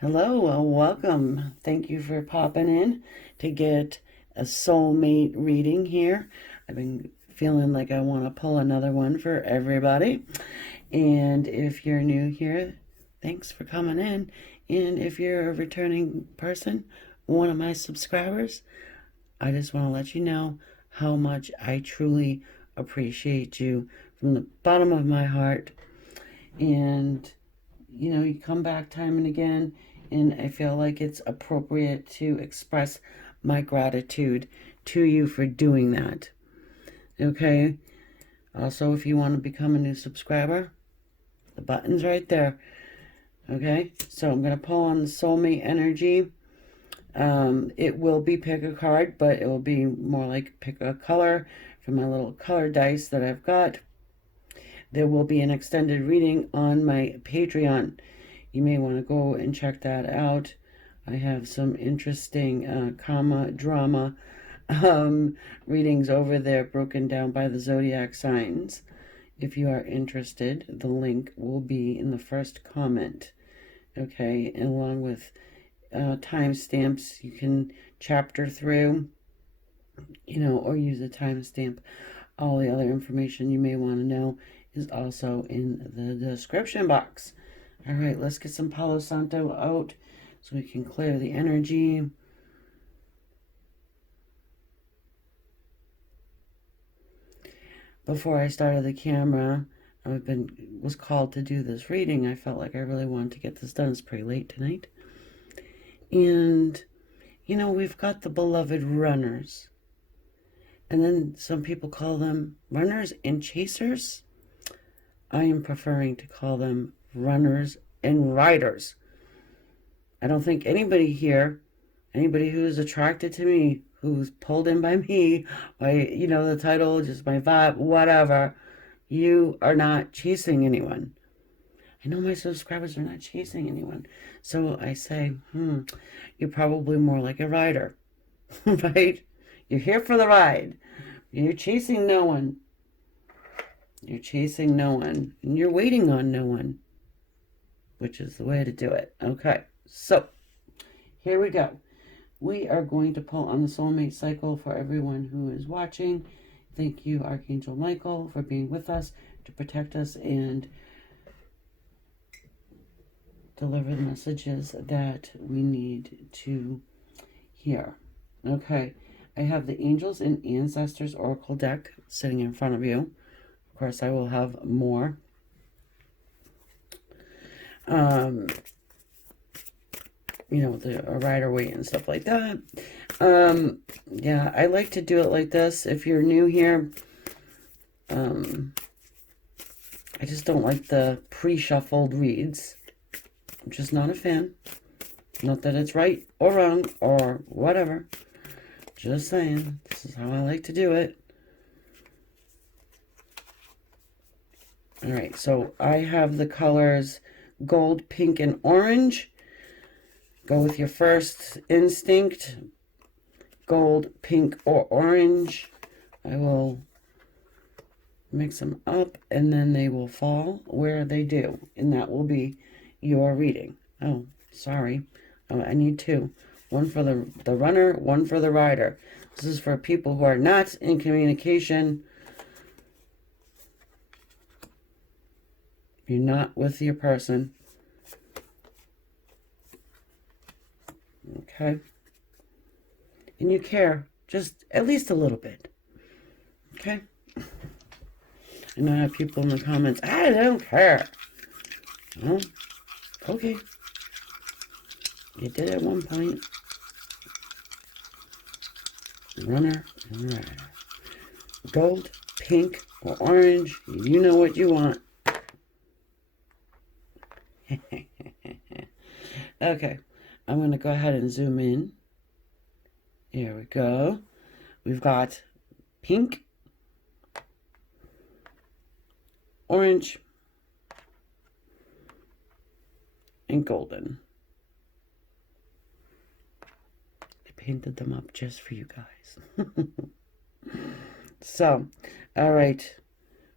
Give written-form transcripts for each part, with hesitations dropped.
Hello, welcome. Thank you for popping in to get a soulmate reading here. I've been feeling like I want to pull another one for everybody. And if you're new here, thanks for coming in. And if you're a returning person, one of my subscribers, I just want to let you know how much I truly appreciate you from the bottom of my heart. And you come back time and again, and I feel like it's appropriate to express my gratitude to you for doing that. Okay? Also, if you want to become a new subscriber, the button's right there. Okay? So I'm going to pull on the soulmate energy. It will be pick a card, but it will be more like pick a color from my little color dice that I've got. There will be an extended reading on my Patreon. You may want to go and check that out. I have some interesting drama readings over there broken down by the zodiac signs. If you are interested, the link will be in the first comment. Okay, and along with timestamps, you can chapter through, or use a timestamp. All the other information you may want to know is also in the description box. All right, let's get some Palo Santo out so we can clear the energy. Before I started the camera, was called to do this reading. I felt like I really wanted to get this done. It's pretty late tonight. And, we've got the beloved runners. And then some people call them runners and chasers. I am preferring to call them runners and riders. I don't think anybody here, anybody who is attracted to me, who's pulled in by me, by, the title, just my vibe, whatever, you are not chasing anyone. I know my subscribers are not chasing anyone. So I say, you're probably more like a rider, right? You're here for the ride. You're chasing no one. You're chasing no one. And you're waiting on no one, which is the way to do it. Okay, so here we go. We are going to pull on the soulmate cycle for everyone who is watching. Thank you, Archangel Michael, for being with us to protect us and deliver the messages that we need to hear. Okay, I have the Angels and Ancestors Oracle deck sitting in front of you. Of course, I will have more. The rider weight and stuff like that. Yeah, I like to do it like this. If you're new here, I just don't like the pre-shuffled reads. I'm just not a fan. Not that it's right or wrong or whatever. Just saying, this is how I like to do it. All right, so I have the colors gold, pink, and orange. Go with your first instinct, gold, pink, or orange. I will mix them up, and then they will fall where they do, and that will be your reading. Oh, sorry. Oh, I need two. One for the runner, one for the rider. This is for people who are not in communication. You're not with your person. Okay? And you care just at least a little bit. Okay? I know I have people in the comments, I don't care. Well, okay. You did at one point. Runner and rider. Gold, pink, or orange. You know what you want. Okay. I'm going to go ahead and zoom in. Here we go. We've got pink, orange, and golden. I painted them up just for you guys. So, all right.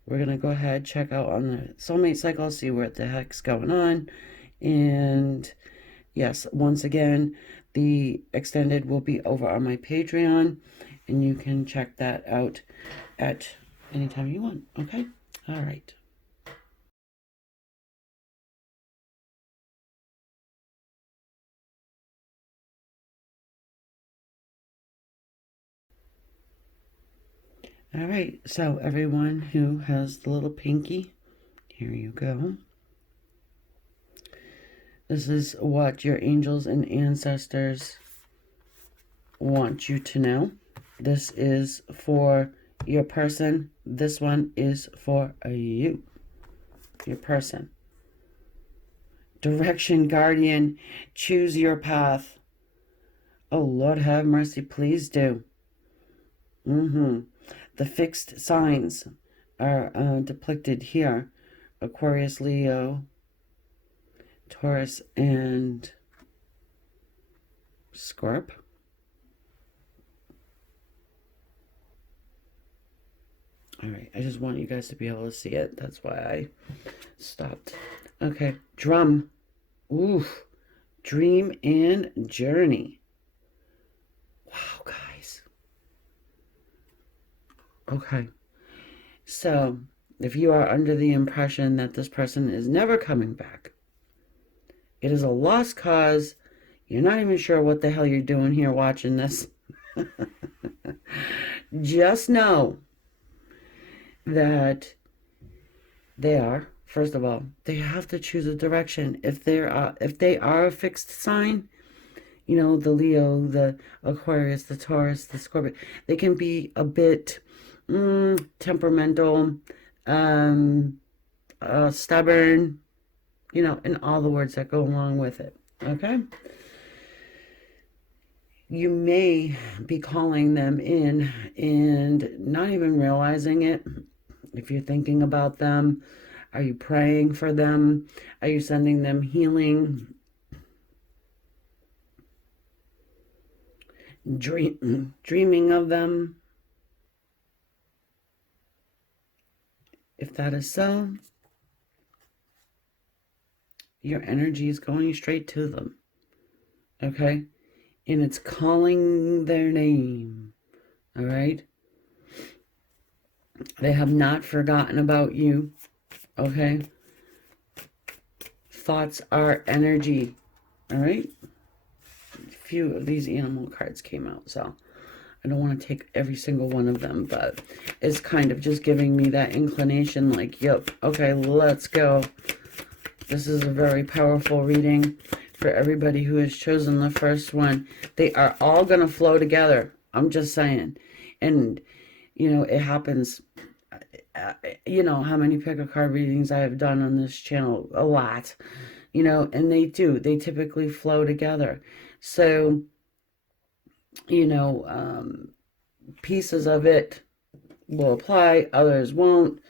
We're going to go ahead, check out on the soulmate cycle, see what the heck's going on. And Yes, once again, the extended will be over on my Patreon, and you can check that out at any time you want. Okay? All right. All right. So everyone who has the little pinky, here you go. This is what your angels and ancestors want you to know. This is for your person. This one is for you, your person. Direction, guardian, choose your path. Oh, Lord have mercy, please do. The fixed signs are depicted here. Aquarius, Leo, Taurus, and Scorp. All right, I just want you guys to be able to see it. That's why I stopped. Okay, drum. Oof. Dream and journey. Wow, guys. Okay. So, if you are under the impression that this person is never coming back, it is a lost cause. You're not even sure what the hell you're doing here watching this. Just know that they are, first of all, they have to choose a direction. If they are a fixed sign, you know, the Leo, the Aquarius, the Taurus, the Scorpio, they can be a bit temperamental, stubborn, you know, and all the words that go along with it. Okay? You may be calling them in and not even realizing it. If you're thinking about them, are you praying for them? Are you sending them healing? Dreaming of them? If that is so, your energy is going straight to them. Okay? And it's calling their name. All right? They have not forgotten about you. Okay? Thoughts are energy. All right? A few of these animal cards came out, so I don't want to take every single one of them, but it's kind of just giving me that inclination like, yep, okay, let's go. This is a very powerful reading for everybody who has chosen the first one. They are all going to flow together. I'm just saying. And, you know, it happens. You know how many pick a card readings I have done on this channel? A lot. You know, and they do. They typically flow together. So, you know, pieces of it will apply, others won't.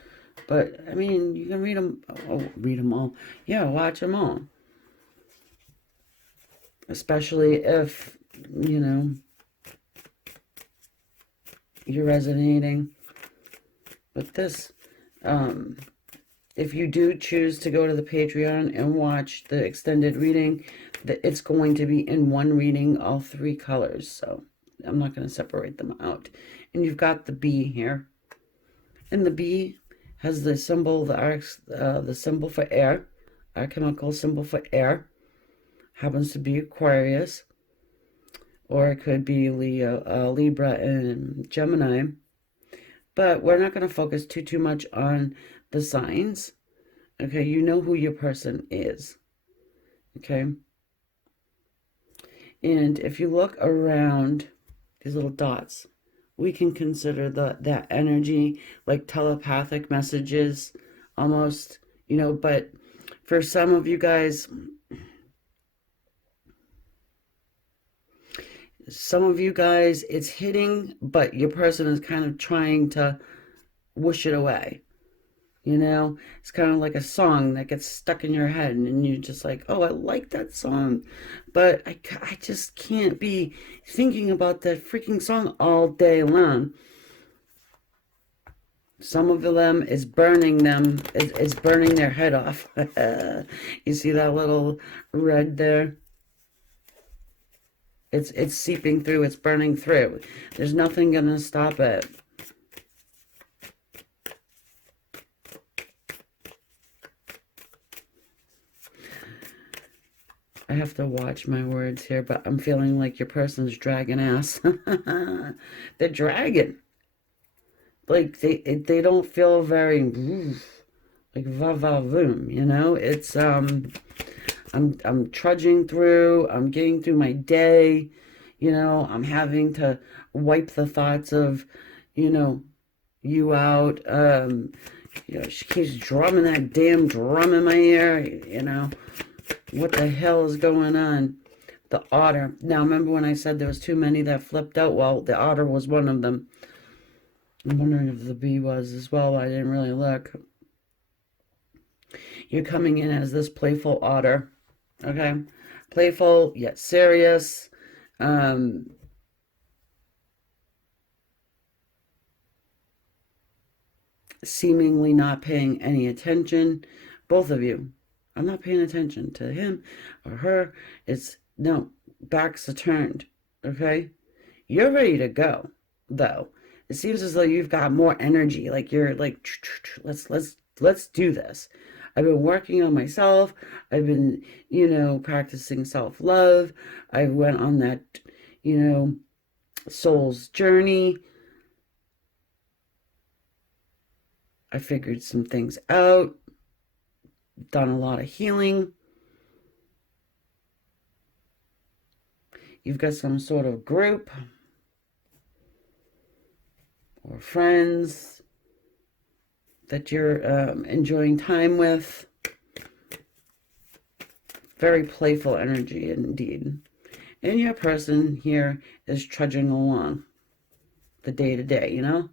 But, I mean, you can read them. Oh, read them all. Yeah, watch them all. Especially if, you know, you're resonating with this. If you do choose to go to the Patreon and watch the extended reading, it's going to be in one reading, all three colors. So I'm not going to separate them out. And you've got the bee here. And the bee has the symbol, the symbol for air, our chemical symbol for air. Happens to be Aquarius. Or it could be Leo, Libra, and Gemini. But we're not going to focus too much on the signs. Okay, you know who your person is. Okay. And if you look around these little dots, we can consider that energy like telepathic messages almost, you know, but for some of you guys, it's hitting, but your person is kind of trying to whoosh it away. You know, it's kind of like a song that gets stuck in your head and you're just like, oh, I like that song, but I just can't be thinking about that freaking song all day long. Some of them is burning them, it's burning their head off. You see that little red there? It's seeping through. It's burning through. There's nothing going to stop it. I have to watch my words here, but I'm feeling like your person's dragging ass. They're dragging. Like, they don't feel very, like, va-va-voom, you know? It's, I'm trudging through. I'm getting through my day. You know, I'm having to wipe the thoughts of, you know, you out. You know, she keeps drumming that damn drum in my ear, you know. What the hell is going on? The otter. Now, remember when I said there was too many that flipped out? Well, the otter was one of them. I'm wondering if the bee was as well. I didn't really look. You're coming in as this playful otter. Okay? Playful, yet serious. Seemingly not paying any attention. Both of you. I'm not paying attention to him or her. It's, no, backs are turned, okay? You're ready to go, though. It seems as though you've got more energy. Like you're like, let's do this. I've been working on myself. I've been, you know, practicing self-love. I went on that, you know, soul's journey. I figured some things out. Done a lot of healing. You've got some sort of group or friends that you're enjoying time with. Very playful energy indeed. And your person here is trudging along the day-to-day, you know?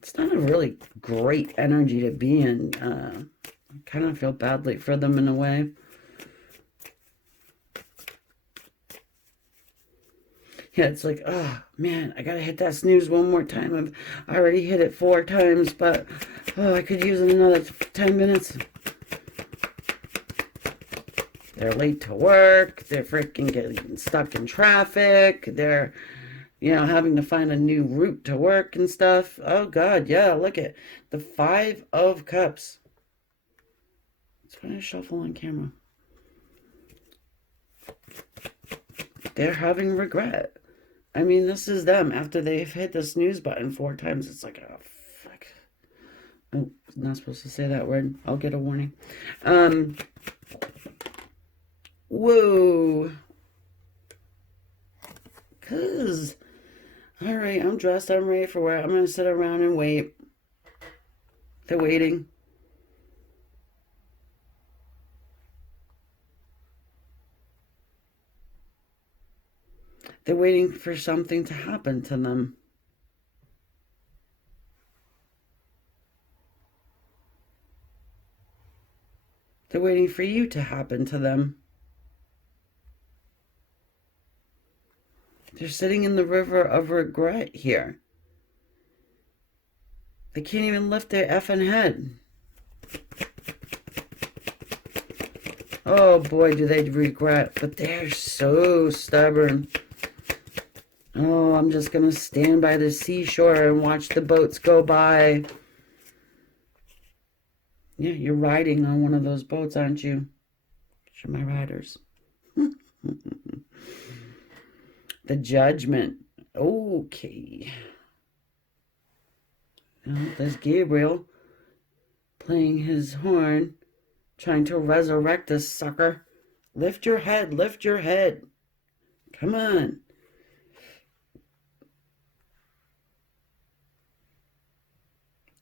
It's not a really great energy to be in. I kind of feel badly for them in a way. Yeah, it's like, oh, man, I got to hit that snooze one more time. I've already hit it 4 times, but, oh, I could use it another 10 minutes. They're late to work. They're freaking getting stuck in traffic. They're, you know, having to find a new route to work and stuff. Oh, God, yeah, look at the 5 of Cups. It's going to shuffle on camera. They're having regret. I mean, this is them. After they've hit the snooze button 4 times, it's like, oh, fuck. Oh, not supposed to say that word. I'll get a warning. Whoa. Because, all right, I'm dressed. I'm ready for work. I'm going to sit around and wait. They're waiting. They're waiting for something to happen to them. They're waiting for you to happen to them. They're sitting in the river of regret here. They can't even lift their effing head. Oh boy, do they regret. But they're so stubborn. Oh, I'm just going to stand by the seashore and watch the boats go by. Yeah, you're riding on one of those boats, aren't you? You're my riders. The Judgment. Okay. Oh, there's Gabriel playing his horn, trying to resurrect this sucker. Lift your head, lift your head. Come on.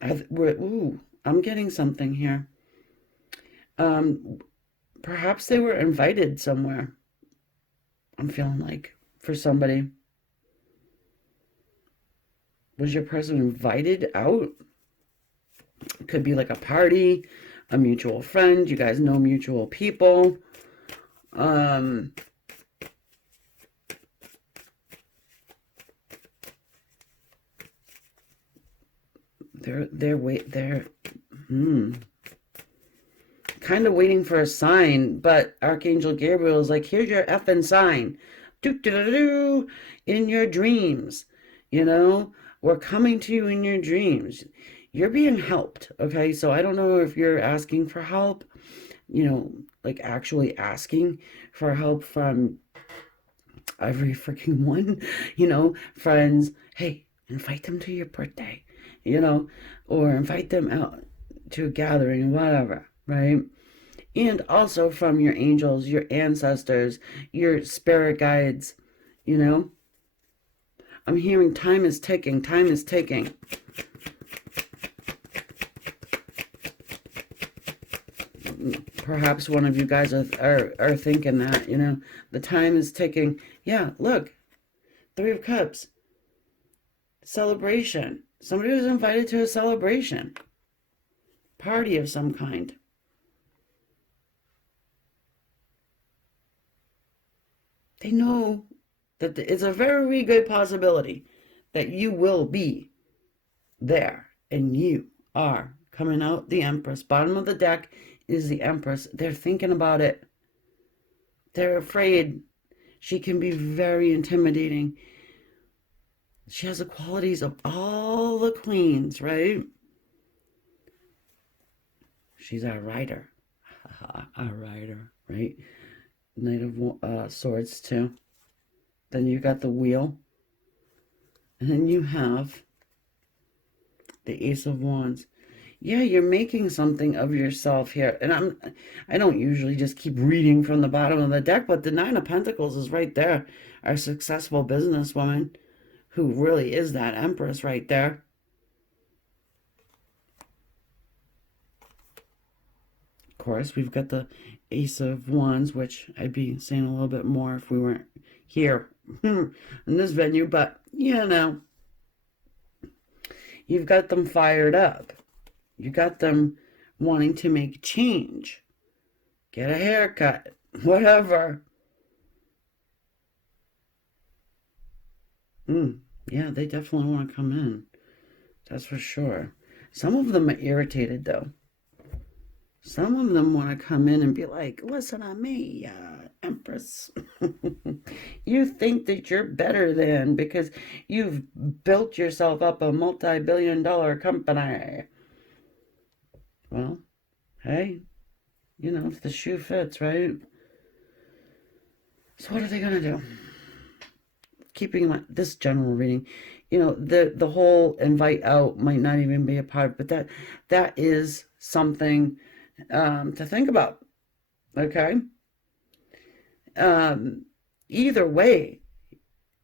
I'm getting something here. Perhaps they were invited somewhere. I'm feeling like for somebody. Was your person invited out? It could be like a party, a mutual friend. You guys know mutual people. kind of waiting for a sign, but Archangel Gabriel is like, here's your effing sign. Do do do do in your dreams. You know, we're coming to you in your dreams. You're being helped, okay? So I don't know if you're asking for help, you know, like actually asking for help from every freaking one, you know, friends. Hey, invite them to your birthday, you know, or invite them out to a gathering, whatever, right? And also from your angels, your ancestors, your spirit guides, you know. I'm hearing time is ticking, time is ticking. Perhaps one of you guys are thinking that, you know, the time is ticking. Yeah, look, Three of Cups. Celebration. Somebody was invited to a celebration. Party of some kind. They know that it's a very good possibility that you will be there. And you are coming out the Empress. Bottom of the deck is the Empress. They're thinking about it. They're afraid. She can be very intimidating. She has the qualities of all the queens, right? She's a rider. A rider, right? Knight of Swords, too. Then you got the Wheel. And then you have the Ace of Wands. Yeah, you're making something of yourself here. And I don't usually just keep reading from the bottom of the deck, but the Nine of Pentacles is right there. Our successful businesswoman who really is that Empress right there. Of course, we've got the Ace of Wands, which I'd be saying a little bit more if we weren't here in this venue, but you know, you've got them fired up. You got them wanting to make change, get a haircut, whatever. Yeah, they definitely want to come in. That's for sure. Some of them are irritated, though. Some of them want to come in and be like, listen to me, Empress. You think that you're better than because you've built yourself up a multi-billion-dollar company. Well, hey, you know, if the shoe fits, right? So what are they going to do? Keeping this general reading, you know, the whole invite out might not even be a part, but that is something to think about, okay? Either way,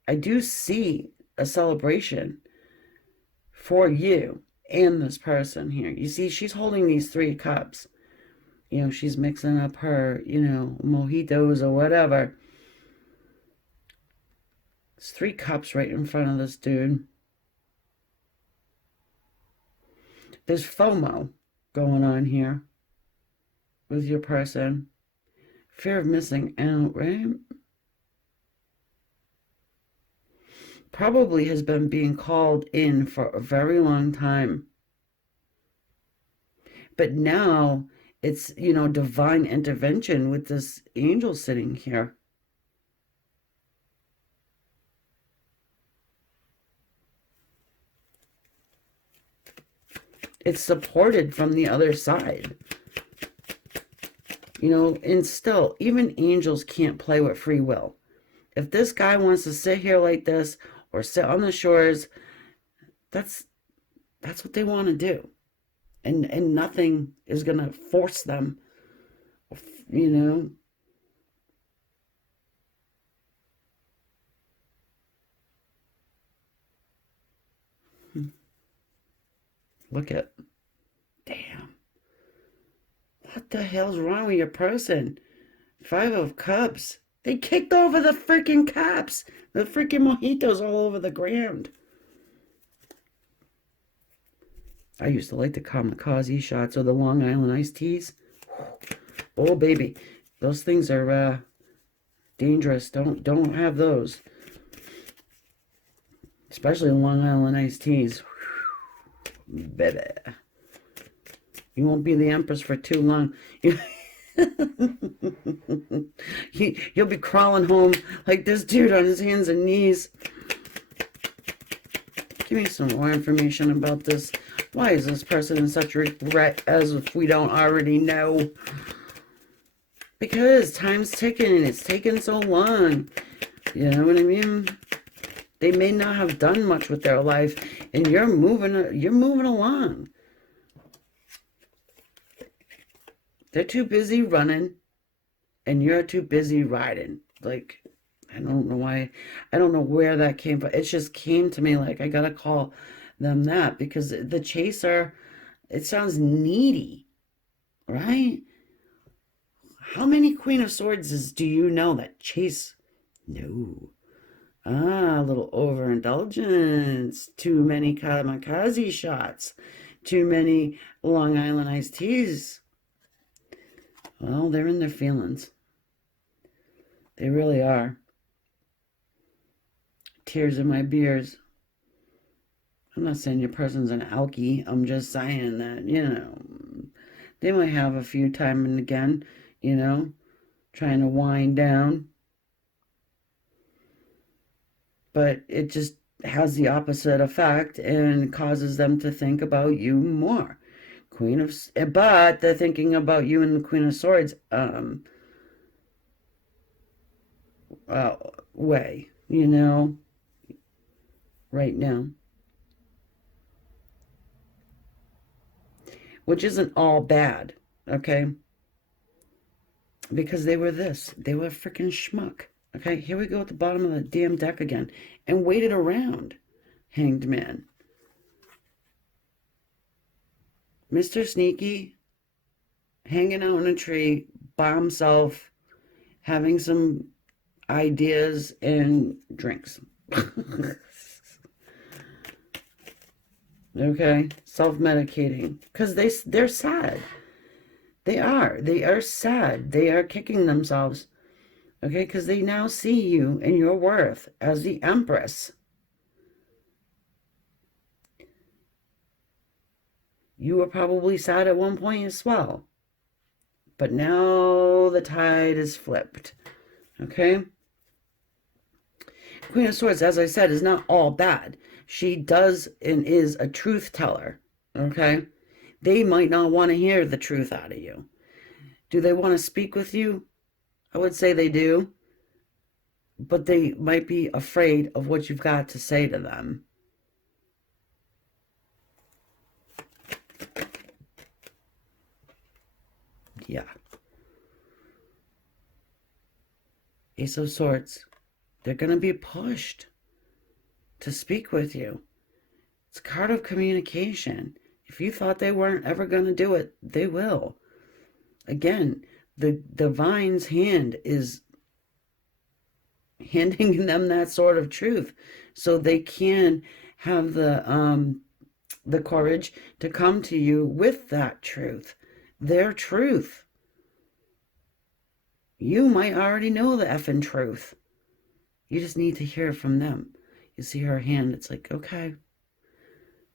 I do see a celebration for you and this person here. You see, she's holding these 3 cups. You know, she's mixing up her, you know, mojitos or whatever. There's 3 cups right in front of this dude. There's FOMO going on here with your person. Fear of missing out, right? Probably has been being called in for a very long time. But now it's, you know, divine intervention with this angel sitting here. It's supported from the other side. You know, and still, even angels can't play with free will. If this guy wants to sit here like this or sit on the shores, that's what they want to do. And nothing is going to force them, you know. Look at, damn. What the hell's wrong with your person? 5 of Cups. They kicked over the freaking cups. The freaking mojitos all over the ground. I used to like the kamikaze shots or the Long Island iced teas. Oh, baby. Those things are dangerous. Don't have those. Especially Long Island iced teas. Baby. You won't be the Empress for too long. You'll be crawling home like this dude on his hands and knees. Give me some more information about this. Why is this person in such regret as if we don't already know? Because time's ticking and it's taken so long. You know what I mean? They may not have done much with their life, and you're moving along. They're too busy running, and you're too busy riding. Like, I don't know why. I don't know where that came from. It just came to me like I gotta call them that, because the chaser, it sounds needy, right? How many Queen of Swords do you know that chase? No. Ah, a little overindulgence. Too many kamikaze shots. Too many Long Island iced teas. Well, they're in their feelings. They really are. Tears in my beers. I'm not saying your person's an alkie. I'm just saying that, you know, they might have a few time and again, you know, trying to wind down. But it just has the opposite effect and causes them to think about you more. But they're thinking about you and the Queen of Swords way, you know, right now. Which isn't all bad, okay? Because they were this. They were a freaking schmuck. Okay, here we go at the bottom of the damn deck again. And waited around, Hanged Man. Mr. Sneaky, hanging out in a tree by himself, having some ideas and drinks. Okay, self-medicating. Because they're sad. They are sad. They are kicking themselves. Okay, because they now see you and your worth as the Empress. You were probably sad at one point as well. But now the tide is flipped. Okay? Queen of Swords, as I said, is not all bad. She does and is a truth teller. Okay? They might not want to hear the truth out of you. Do they want to speak with you? I would say they do. But they might be afraid of what you've got to say to them. Yeah. Ace of Swords. They're going to be pushed to speak with you. It's a card of communication. If you thought they weren't ever going to do it, they will. Again, the divine's hand is handing them that sort of truth so they can have the courage to come to you with that truth, their truth. You might already know the effing truth. You just need to hear from them. You see her hand, it's like, okay,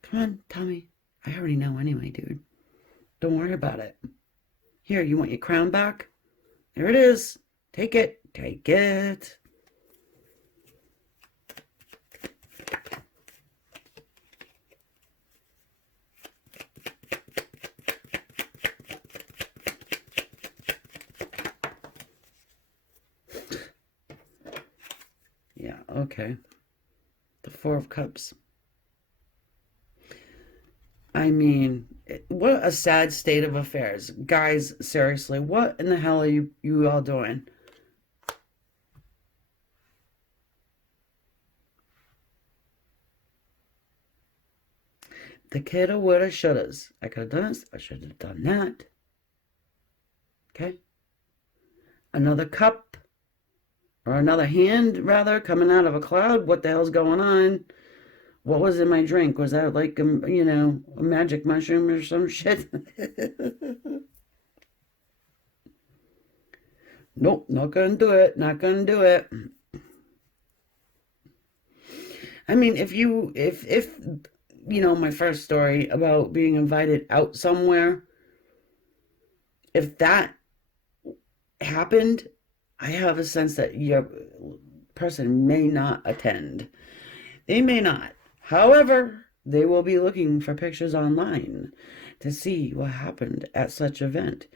come on, tell me. I already know anyway, dude. Don't worry about it. Here, you want your crown back? There it is. Take it. Take it. Yeah, okay. The Four of Cups. I mean, what a sad state of affairs. Guys, seriously, what in the hell are you all doing? The kidda, woulda, shouldas. I could have done this. I should have done that. Okay? Another cup. Or another hand, rather, coming out of a cloud. What the hell's going on? What was in my drink? Was that like, a magic mushroom or some shit? Nope, not gonna do it. Not gonna do it. I mean, if my first story about being invited out somewhere, if that happened, I have a sense that your person may not attend. They may not. However, they will be looking for pictures online to see what happened at such event.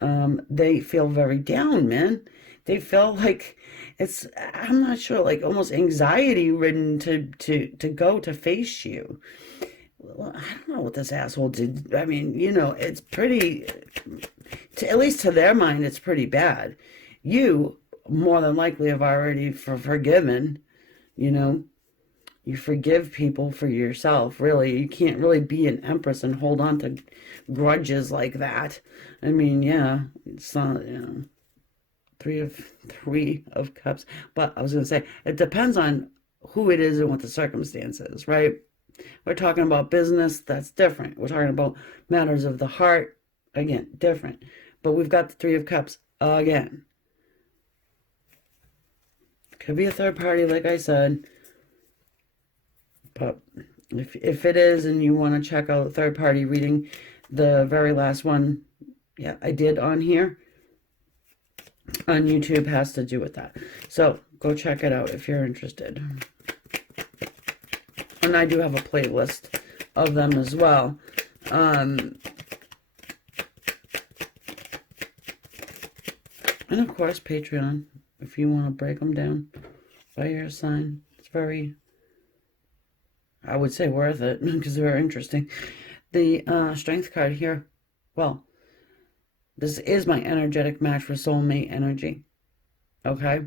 They feel very down, man. They feel like it's, I'm not sure, like almost anxiety ridden to go to face you. Well, I don't know what this asshole did. I mean, it's pretty, at least to their mind, it's pretty bad. You more than likely have already forgiven, you know. You forgive people for yourself, really. You can't really be an empress and hold on to grudges like that. I mean, yeah, it's not, three of cups. But I was going to say, it depends on who it is and what the circumstance is, right? We're talking about business, that's different. We're talking about matters of the heart, again, different. But we've got the Three of Cups again. Could be a third party, like I said. But if it is and you want to check out third party reading, the very last one, yeah, I did on here on YouTube has to do with that. So go check it out if you're interested. And I do have a playlist of them as well. And of course, Patreon, if you want to break them down by your sign. It's very, I would say, worth it because they're very interesting. The Strength card here, well, this is my energetic match for soulmate energy. Okay?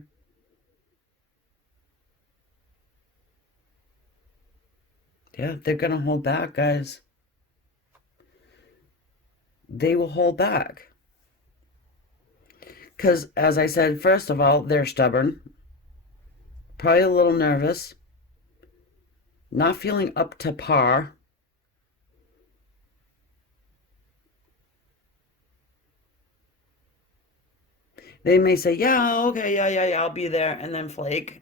Yeah, they're going to hold back, guys. They will hold back. Because, as I said, first of all, they're stubborn. Probably a little nervous. Not feeling up to par. They may say, yeah, okay, yeah, I'll be there, and then flake.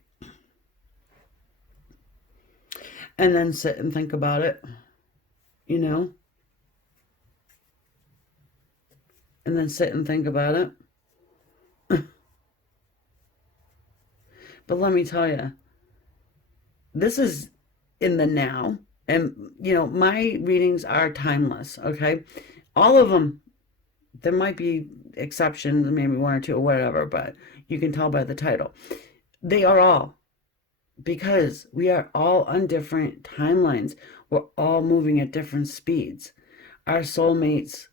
And then sit and think about it, And then sit and think about it. But let me tell you, this is in the now. And, my readings are timeless, okay? All of them. There might be exceptions, maybe one or two or whatever, but you can tell by the title. They are all. Because we are all on different timelines. We're all moving at different speeds. Our soulmates,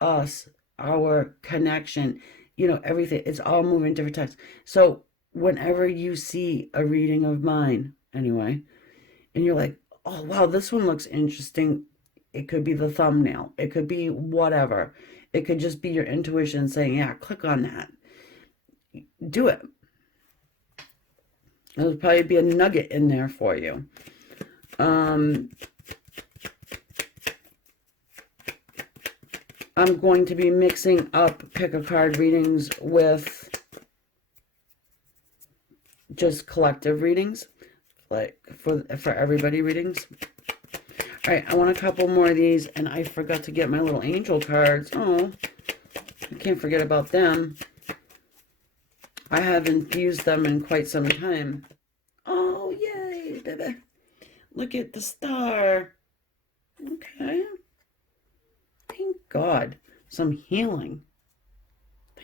us, our connection, everything. It's all moving different times. So whenever you see a reading of mine, anyway, and you're like, oh, wow, this one looks interesting. It could be the thumbnail. It could be whatever. It could just be your intuition saying, yeah, click on that. Do it. There'll probably be a nugget in there for you. I'm going to be mixing up pick-a-card readings with just collective readings, like for everybody readings. All right, I want a couple more of these, and I forgot to get my little angel cards. Oh, I can't forget about them. I haven't used them in quite some time. Oh, yay, baby. Look at the star. Okay. Thank God. Some healing.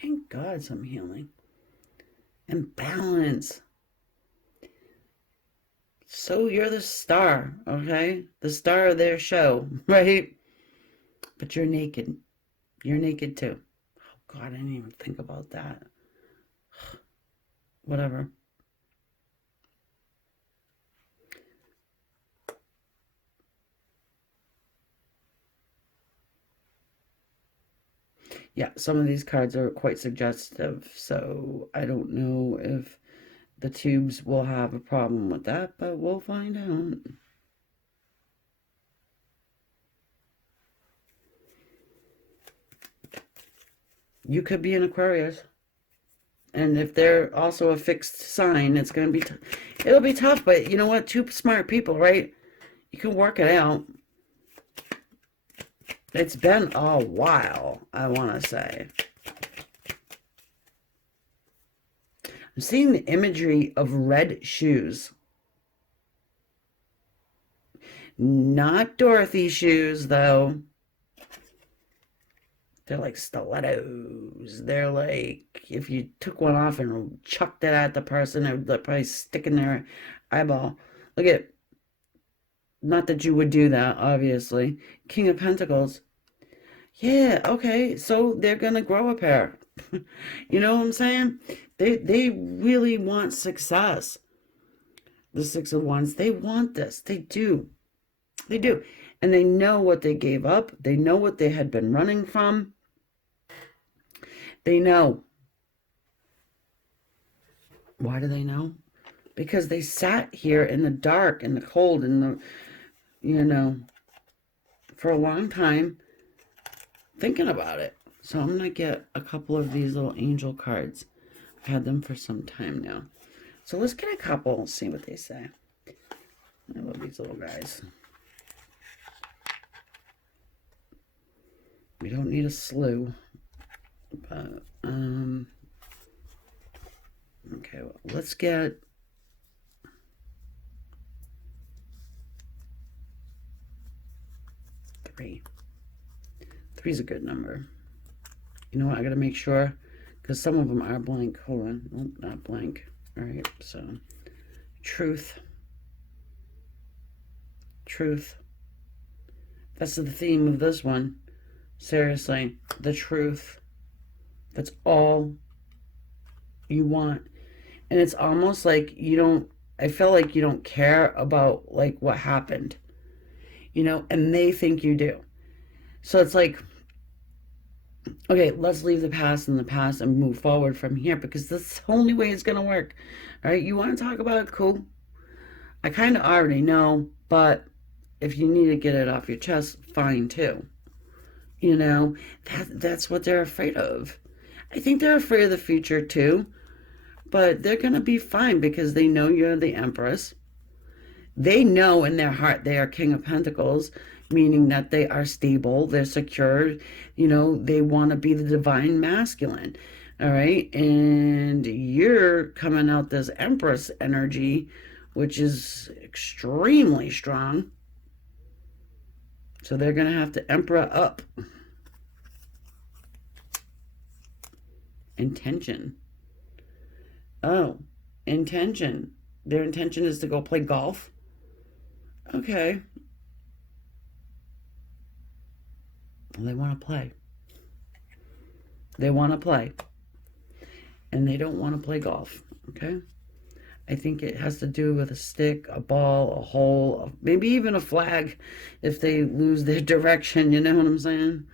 Thank God, some healing. And balance. So you're the star, okay? The star of their show, right? But you're naked. You're naked too. Oh, God, I didn't even think about that. Whatever. Yeah, some of these cards are quite suggestive, so I don't know if the tubes will have a problem with that, but we'll find out. You could be an Aquarius. And if they're also a fixed sign, it's going to be, it'll be tough, but you know what? Two smart people, right? You can work it out. It's been a while, I want to say. I'm seeing the imagery of red shoes. Not Dorothy shoes, though. They're like stilettos. They're like, if you took one off and chucked it at the person, it would probably stick in their eyeball. Look at, not that you would do that, obviously. King of Pentacles. Yeah, okay, so they're gonna grow a pair. You know what I'm saying? They really want success. The Six of Wands, they want this. They do. They do. And they know what they gave up. They know what they had been running from. They know. Why do they know? Because they sat here in the dark, in the cold, in the, for a long time thinking about it. So I'm going to get a couple of these little angel cards. I've had them for some time now. So let's get a couple and see what they say. I love these little guys. We don't need a slew. But, okay, well, let's get... three. Three's a good number. You know what? I got to make sure, because some of them are blank. Hold on. Nope, not blank. All right, so truth. Truth. That's the theme of this one. Seriously, the truth. That's all you want. And it's almost like you don't, I feel like you don't care about like what happened, and they think you do. So it's like, okay, let's leave the past in the past and move forward from here, because that's the only way it's going to work. All right, you want to talk about it? Cool. I kind of already know, but if you need to get it off your chest, fine too. That's what they're afraid of. I think they're afraid of the future too, but they're going to be fine because they know you're the Empress. They know in their heart they are King of Pentacles, meaning that they are stable, they're secure, they want to be the divine masculine. All right. And you're coming out this Empress energy, which is extremely strong. So they're going to have to Emperor up. Intention. Oh, intention. Their intention is to go play golf. Okay. Well, they want to play. They want to play. And they don't want to play golf. Okay. I think it has to do with a stick, a ball, a hole, maybe even a flag if they lose their direction. You know what I'm saying?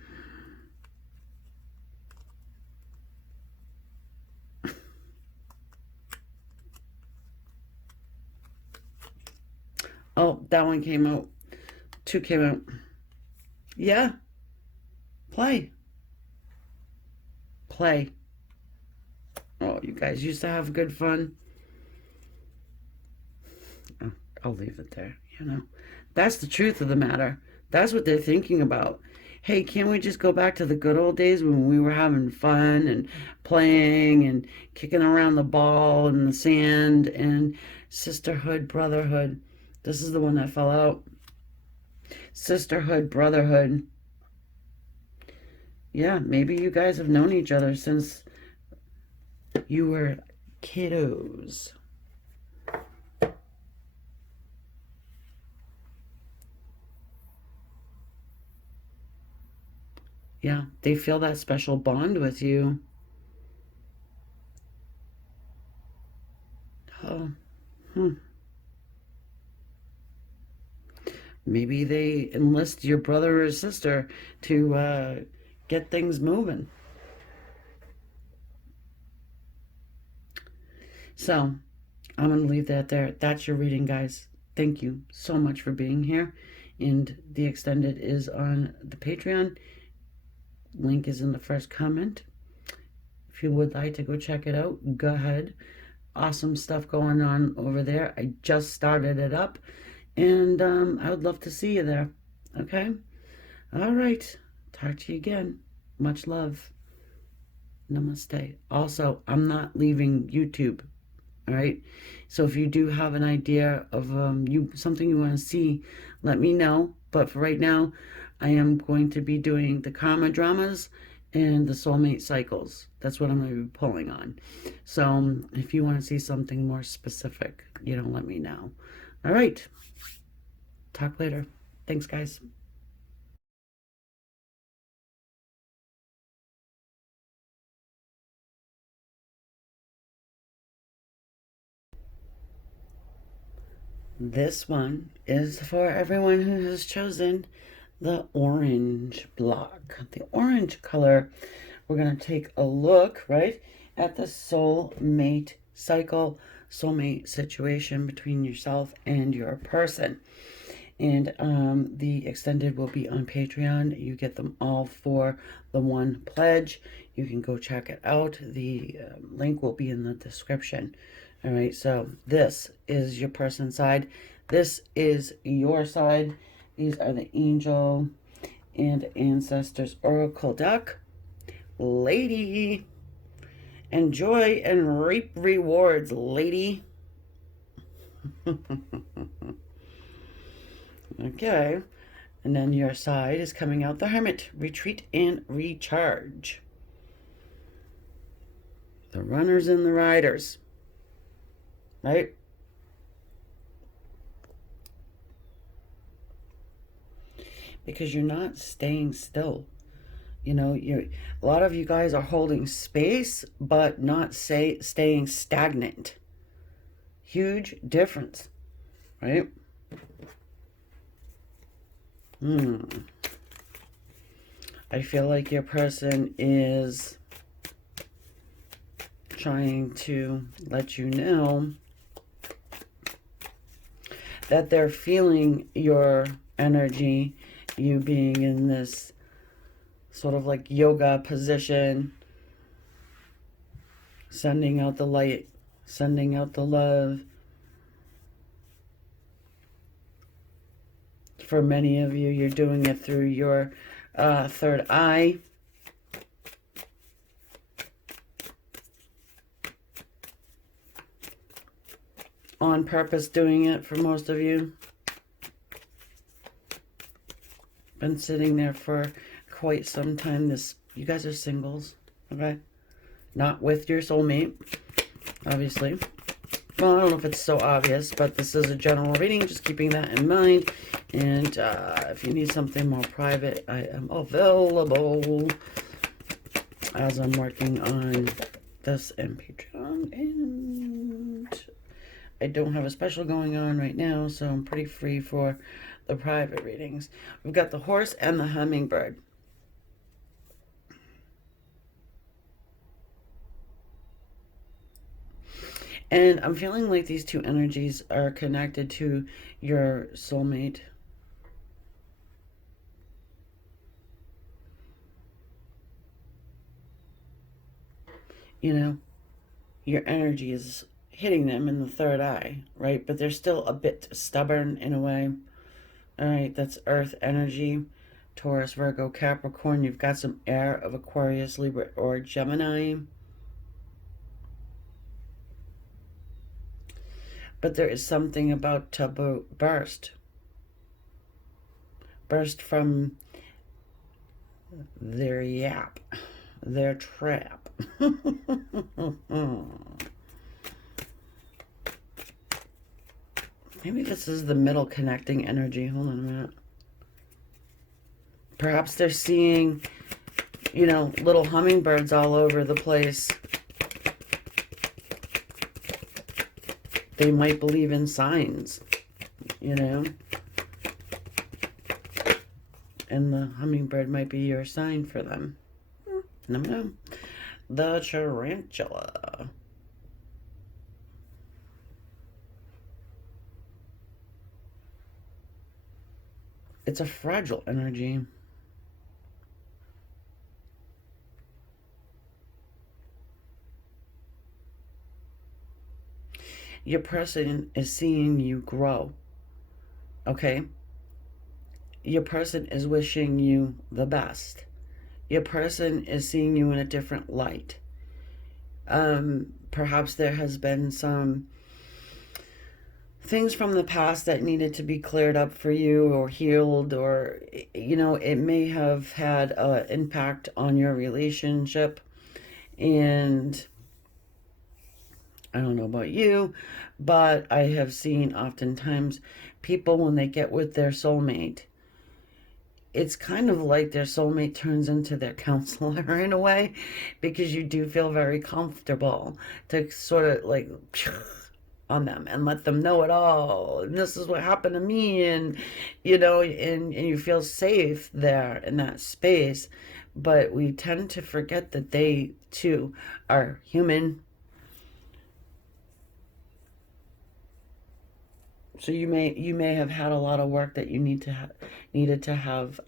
Oh, that one came out. Two came out. Yeah. Play. Play. Oh, you guys used to have good fun. Oh, I'll leave it there, That's the truth of the matter. That's what they're thinking about. Hey, can't we just go back to the good old days when we were having fun and playing and kicking around the ball in the sand and sisterhood, brotherhood? This is the one that fell out. Sisterhood, brotherhood. Yeah, maybe you guys have known each other since you were kiddos. Yeah, they feel that special bond with you. Oh, Maybe they enlist your brother or sister to get things moving. So, I'm going to leave that there. That's your reading, guys. Thank you so much for being here. And the extended is on the Patreon. Link is in the first comment. If you would like to go check it out, go ahead. Awesome stuff going on over there. I just started it up. And I would love to see you there. Okay? All right. Talk to you again. Much love. Namaste. Also, I'm not leaving YouTube. All right. So if you do have an idea of something you want to see, let me know. But for right now, I am going to be doing the karma dramas and the soulmate cycles. That's what I'm going to be pulling on. So if you want to see something more specific, let me know. All right. Talk later. Thanks, guys. This one is for everyone who has chosen the orange block. The orange color, we're going to take a look, right, at the soulmate cycle, soulmate situation between yourself and your person. And the extended will be on Patreon. You get them all for the one pledge. You can go check it out. The link will be in the description. All right, so this is your person side. This is your side. These are the angel and ancestors oracle deck. Lady, enjoy and reap rewards, lady. Okay, and then your side is coming out the hermit, retreat and recharge. The runners and the riders, right? Because you're not staying still. A lot of you guys are holding space, but not staying stagnant. Huge difference, right? I feel like your person is trying to let you know that they're feeling your energy, you being in this sort of like yoga position, sending out the light, sending out the love. For many of you, you're doing it through your third eye. On purpose doing it for most of you. Been sitting there for quite some time. You guys are singles, okay? Not with your soulmate, obviously. Well, I don't know if it's so obvious, but this is a general reading, just keeping that in mind. And if you need something more private, I am available as I'm working on this and Patreon. And I don't have a special going on right now, so I'm pretty free for the private readings. We've got the horse and the hummingbird. And I'm feeling like these two energies are connected to your soulmate. Your energy is hitting them in the third eye, right? But they're still a bit stubborn in a way. All right, that's earth energy. Taurus, Virgo, Capricorn. You've got some air of Aquarius, Libra, or Gemini. But there is something about to burst. Burst from their yap, their trap. Maybe this is the middle connecting energy. Hold on a minute. Perhaps they're seeing, little hummingbirds all over the place. They might believe in signs, And the hummingbird might be your sign for them. No. The tarantula. It's a fragile energy. Your person is seeing you grow. Okay? Your person is wishing you the best. your person is seeing you in a different light. Perhaps there has been some things from the past that needed to be cleared up for you or healed, or, it may have had an impact on your relationship. And I don't know about you, but I have seen oftentimes people, when they get with their soulmate, it's kind of like their soulmate turns into their counselor in a way, because you do feel very comfortable to sort of like on them and let them know it all. And this is what happened to me. And, and you feel safe there in that space. But we tend to forget that they too are human. So you may have had a lot of work that you needed to have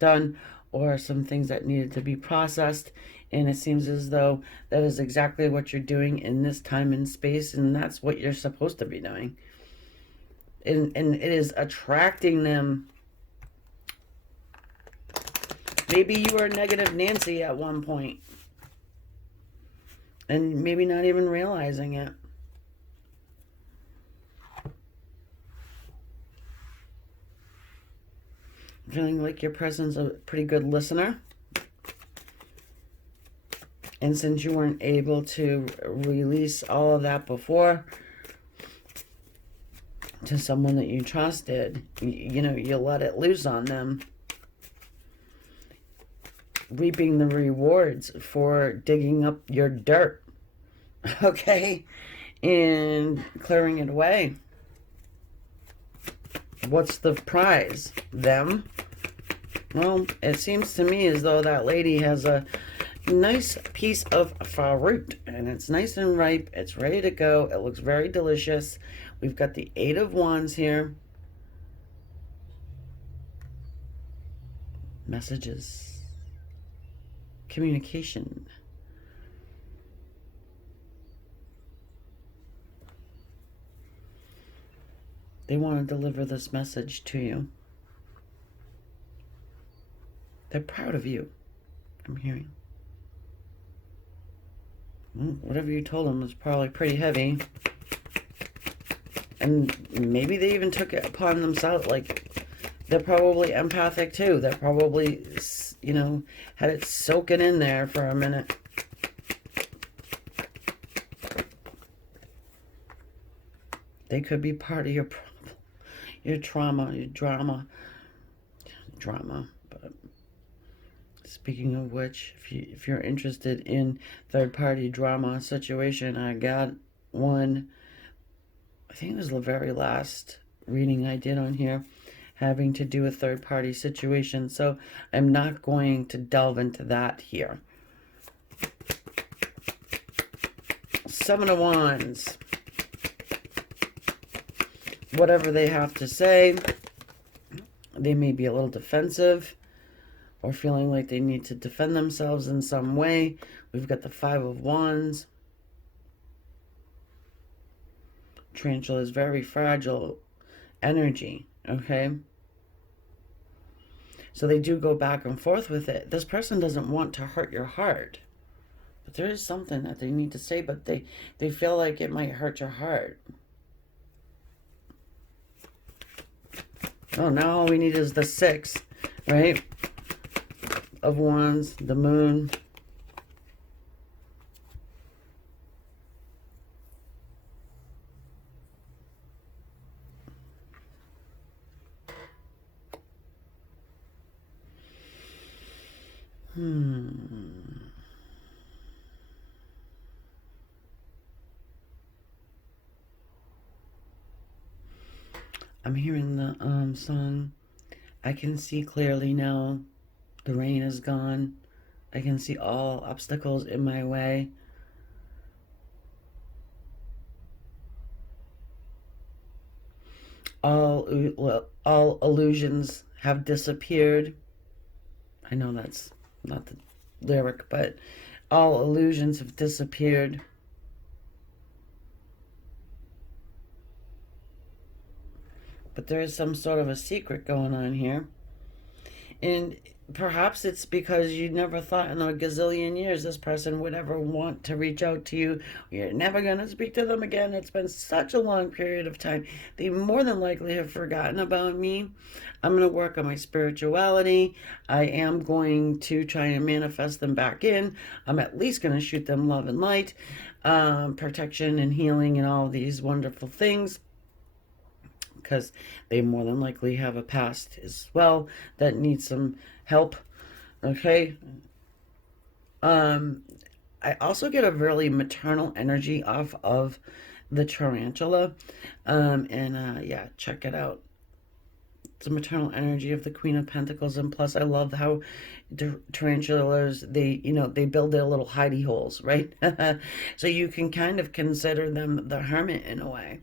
done, or some things that needed to be processed, and it seems as though that is exactly what you're doing in this time and space, and that's what you're supposed to be doing. And it is attracting them. Maybe you were negative Nancy at one point, and maybe not even realizing it. Feeling like your person's a pretty good listener. And since you weren't able to release all of that before to someone that you trusted, you let it loose on them. Reaping the rewards for digging up your dirt. Okay? And clearing it away. What's the prize? Them? Well, it seems to me as though that lady has a nice piece of fruit, and it's nice and ripe. It's ready to go. It looks very delicious. We've got the 8 of Wands here. Messages. Communication. They want to deliver this message to you. They're proud of you, I'm hearing. Whatever you told them was probably pretty heavy. And maybe they even took it upon themselves. Like, they're probably empathic too. They're probably, had it soaking in there for a minute. They could be part of your problem, your trauma, your drama. But speaking of which, if you're interested in third-party drama situation, I got one. I think it was the very last reading I did on here, having to do with third-party situation. So I'm not going to delve into that here. 7 of Wands. Whatever they have to say, they may be a little defensive or feeling like they need to defend themselves in some way. We've got the 5 of Wands. Tarantula is very fragile energy, okay? So they do go back and forth with it. This person doesn't want to hurt your heart. But there is something that they need to say, but they feel like it might hurt your heart. Oh, now all we need is the 6, right? Of Wands, the Moon. I'm hearing the song, I can see clearly now. The rain is gone. I can see all obstacles in my way. All illusions have disappeared. I know that's not the lyric, but all illusions have disappeared. But there is some sort of a secret going on here. And Perhaps it's because you never thought in a gazillion years this person would ever want to reach out to you. You're never going to speak to them again. It's been such a long period of time. They more than likely have forgotten about me. I'm going to work on my spirituality. I am going to try and manifest them back in. I'm at least going to shoot them love and light, protection and healing and all these wonderful things, because they more than likely have a past as well that needs some help. Okay. I also get a really maternal energy off of the tarantula. Yeah, check it out. It's a maternal energy of the Queen of Pentacles, and plus I love how tarantulas, they build their little hidey holes, right? So you can kind of consider them the hermit in a way,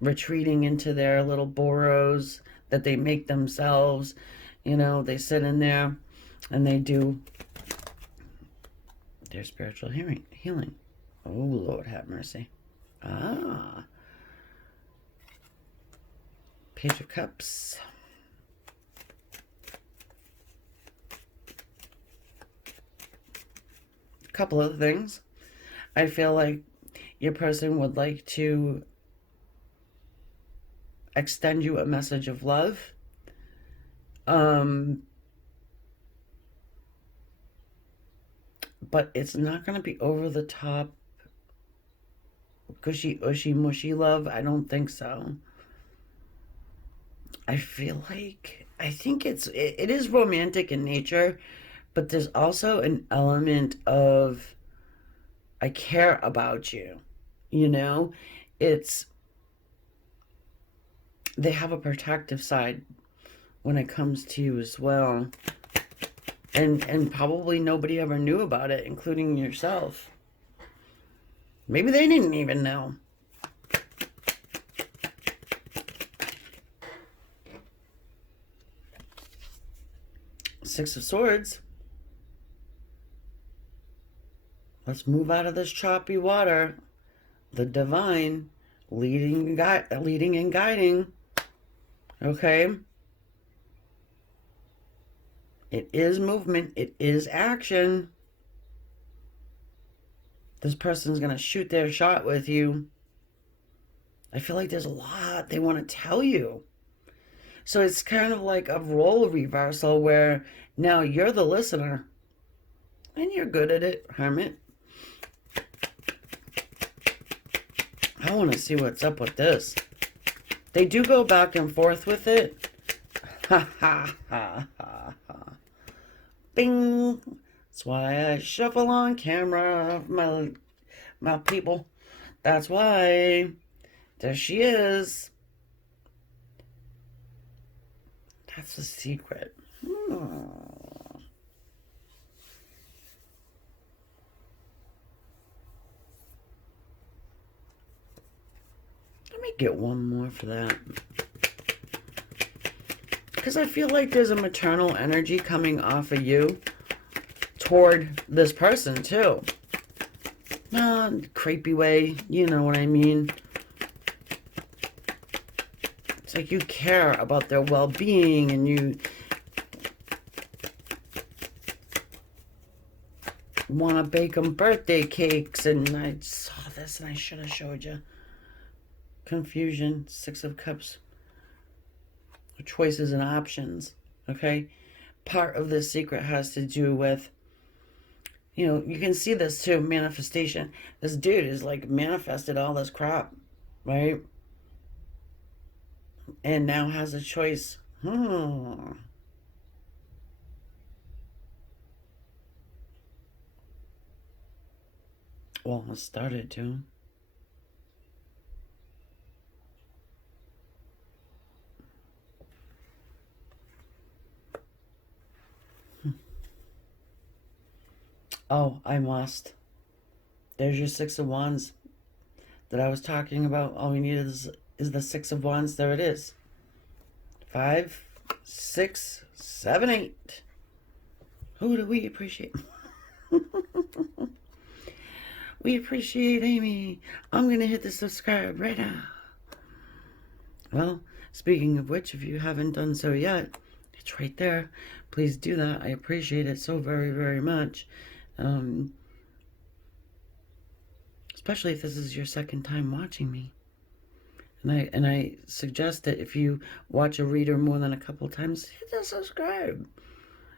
retreating into their little burrows that they make themselves. They sit in there and they do their spiritual healing. Oh, Lord have mercy. Page of Cups. A couple of things. I feel like your person would like to extend you a message of love. But it's not going to be over the top, gushy, ushy, mushy love. I don't think so. I think it is romantic in nature, but there's also an element of I care about you. It's they have a protective side when it comes to you as well. And probably nobody ever knew about it, including yourself. Maybe they didn't even know. Six of Swords. Let's move out of this choppy water. The divine leading and guiding. Okay? It is movement. It is action. This person's going to shoot their shot with you. I feel like there's a lot they want to tell you. So it's kind of like a role reversal where now you're the listener. And you're good at it, Hermit. I want to see what's up with this. They do go back and forth with it. Ha ha ha ha ha. Bing. That's why I shuffle on camera, my people. That's why. There she is. That's the secret. Let me get one more for that. Because I feel like there's a maternal energy coming off of you toward this person, too. Creepy way, you know what I mean. It's like you care about their well-being and you want to bake them birthday cakes. And I saw this and I should have showed you. Confusion, Six of Cups. Choices and options, okay? Part of this secret has to do with, you can see this too, manifestation. This dude is like manifested all this crap, right? And now has a choice. Well, it started to. Oh, I must. There's your Six of Wands that I was talking about. All we need is the Six of Wands. There it is. 5, 6, 7, 8. Who do we appreciate? We appreciate Amy. I'm going to hit the subscribe right now. Well, speaking of which, if you haven't done so yet, hit It's right there. Please do that. I appreciate it so very, very much. Um, Especially if this is your second time watching me. And I suggest that if you watch a reader more than a couple times, hit the subscribe.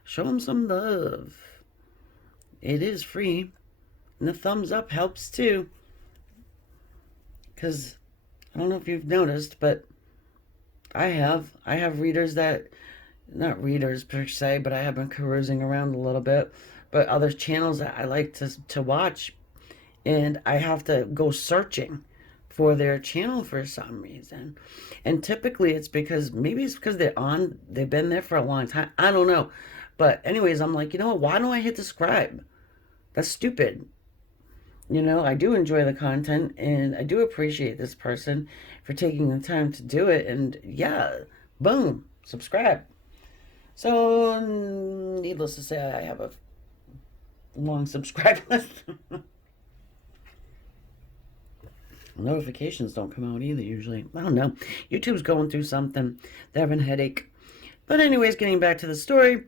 Show them some love. It is free. And the thumbs up helps too. Because I don't know if you've noticed, but I have readers that, not readers per se, but I have been carousing around a little bit. But other channels that I like to watch, and I have to go searching for their channel for some reason. And typically maybe it's because they've been there for a long time. I don't know. But anyways, I'm like, you know what? Why don't I hit subscribe? That's stupid. I do enjoy the content and I do appreciate this person for taking the time to do it. And yeah, boom, subscribe. So, needless to say, I have a long subscribe list. Notifications don't come out either usually. I don't know. YouTube's going through something. They're having a headache. But anyways, getting back to the story.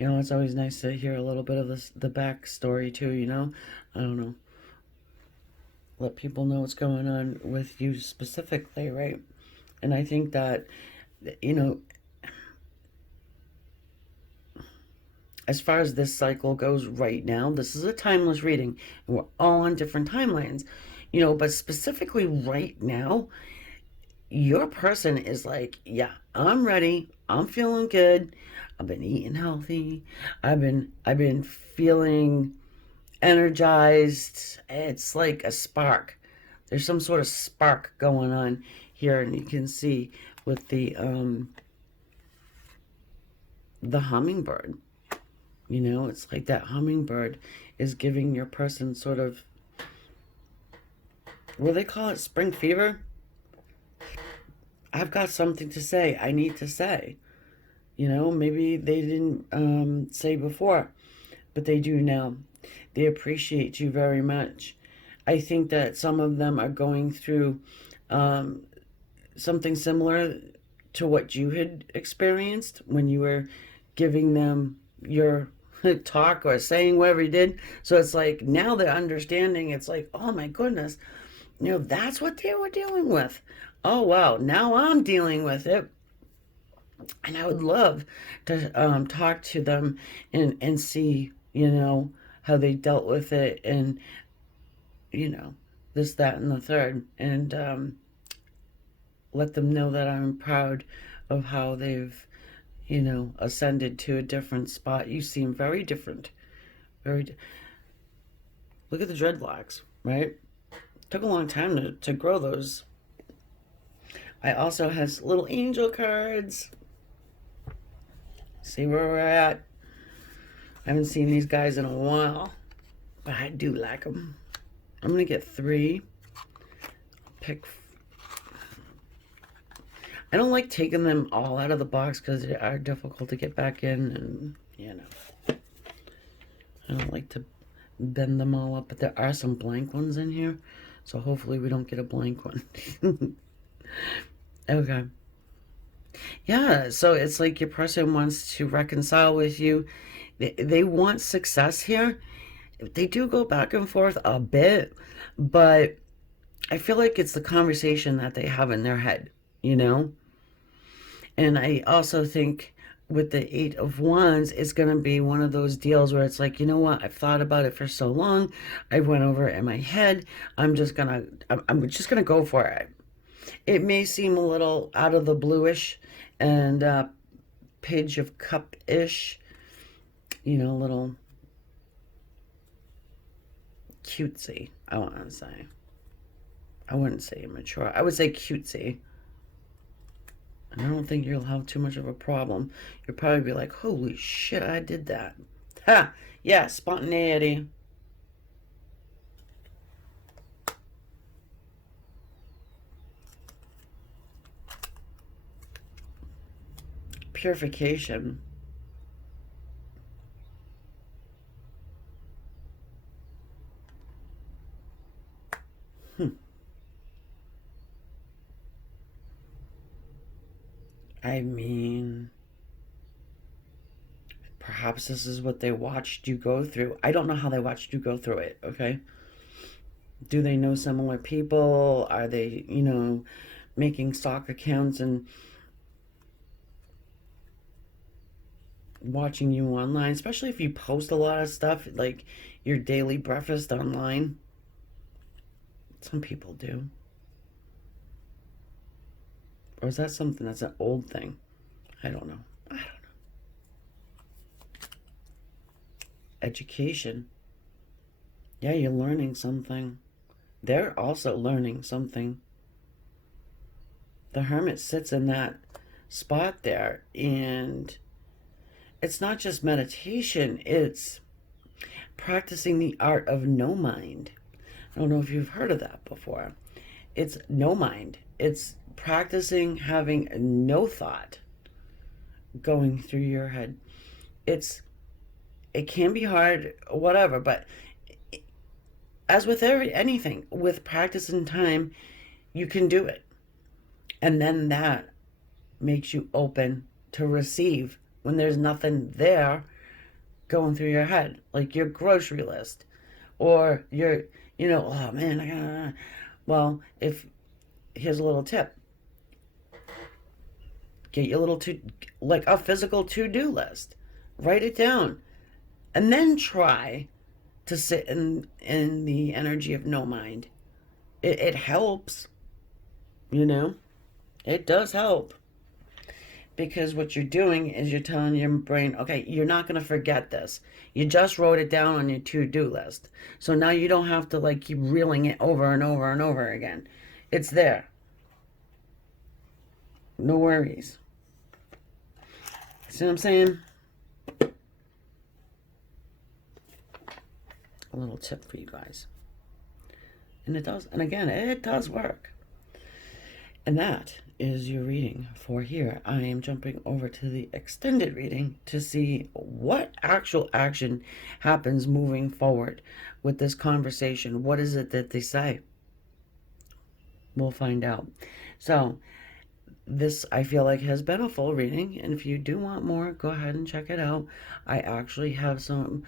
It's always nice to hear a little bit of the backstory too, I don't know. Let people know what's going on with you specifically, right? And I think that, as far as this cycle goes right now, this is a timeless reading. And we're all on different timelines, but specifically right now, your person is like, yeah, I'm ready. I'm feeling good. I've been eating healthy. I've been feeling energized. It's like a spark. There's some sort of spark going on here, and you can see with the hummingbird. It's like that hummingbird is giving your person sort of, what do they call it? Spring fever? I've got something to say. I need to say. Maybe they didn't say before, but they do now. They appreciate you very much. I think that some of them are going through something similar to what you had experienced when you were giving them your talk or saying whatever you did. So it's like now they're understanding. It's like, oh my goodness, that's what they were dealing with. Oh wow, now I'm dealing with it. And I would love to talk to them and see, how they dealt with it and, this, that, and the third. And let them know that I'm proud of how they've, ascended to a different spot. You seem very different. Look at the dreadlocks, right? Took a long time to grow those. I also have little angel cards. See where we're at. I haven't seen these guys in a while, but I do like them. I'm going to get 3. I don't like taking them all out of the box because they are difficult to get back in, and, I don't like to bend them all up, but there are some blank ones in here, so hopefully we don't get a blank one. Okay. Yeah, so it's like your person wants to reconcile with you. They want success here. They do go back and forth a bit, but I feel like it's the conversation that they have in their head, And I also think with the 8 of Wands, it's going to be one of those deals where it's like, you know what? I've thought about it for so long. I went over it in my head. I'm just going to go for it. It may seem a little out of the bluish and Page of Cup-ish, a little cutesy, I want to say. I wouldn't say immature. I would say cutesy. And I don't think you'll have too much of a problem. You'll probably be like, holy shit, I did that. Ha! Yeah, spontaneity. Purification. I mean, perhaps this is what they watched you go through. I don't know how they watched you go through it, okay? Do they know similar people? Are they, making stock accounts and watching you online? Especially if you post a lot of stuff, like your daily breakfast online. Some people do. Or is that something that's an old thing? I don't know. I don't know. Education. Yeah, you're learning something. They're also learning something. The hermit sits in that spot there, and it's not just meditation, it's practicing the art of no mind. I don't know if you've heard of that before. It's no mind. It's practicing having no thought going through your head. It can be hard, whatever, but as with anything, with practice and time, you can do it. And then that makes you open to receive when there's nothing there going through your head, like your grocery list or your, oh man, I gotta. Well, if here's a little tip: get your little like a physical to-do list, write it down, and then try to sit in the energy of no mind. It helps, it does help. Because what you're doing is you're telling your brain, okay, you're not going to forget this. You just wrote it down on your to-do list. So now you don't have to like keep reeling it over and over and over again. It's there. No worries. See what I'm saying? A little tip for you guys. And it does, and again, it does work. And that is your reading for here. I am jumping over to the extended reading to see what actual action happens moving forward with this conversation. What is it that they say? We'll find out. So this, I feel like, has been a full reading, and if you do want more, go ahead and check it out. I actually have some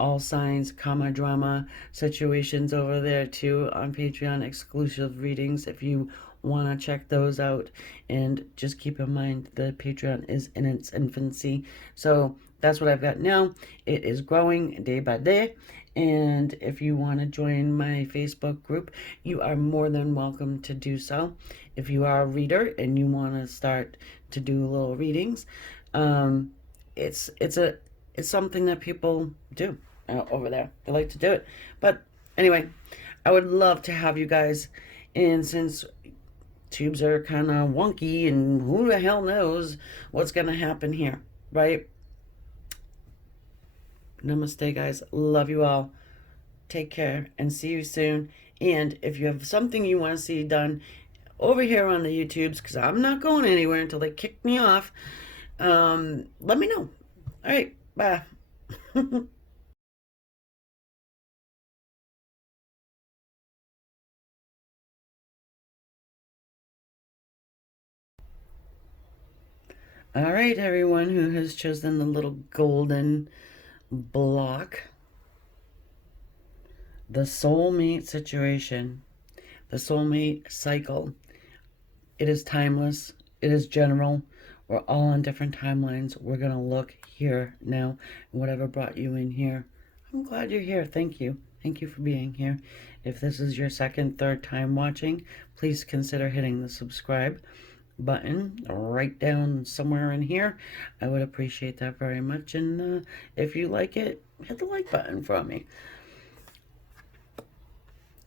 all signs, comma, drama situations over there too on Patreon, exclusive readings if you want to check those out. And just keep in mind the Patreon is in its infancy, so that's what I've got now. It is growing day by day, and if you want to join my Facebook group, you are more than welcome to do so. If you are a reader and you want to start to do little readings, it's something that people do over there. They like to do it. But anyway, I would love to have you guys. And since tubes are kind of wonky and who the hell knows what's going to happen here, right? Namaste, guys. Love you all. Take care and see you soon. And if you have something you want to see done over here on the YouTubes, because I'm not going anywhere until they kick me off, let me know. All right. Bye. All right, everyone who has chosen the little golden block. The soulmate situation. The soulmate cycle. It is timeless. It is general. We're all on different timelines. We're going to look here now. Whatever brought you in here. I'm glad you're here. Thank you. Thank you for being here. If this is your second, third time watching, please consider hitting the subscribe button right down somewhere in here. I would appreciate that very much. And if you like it, hit the like button for me.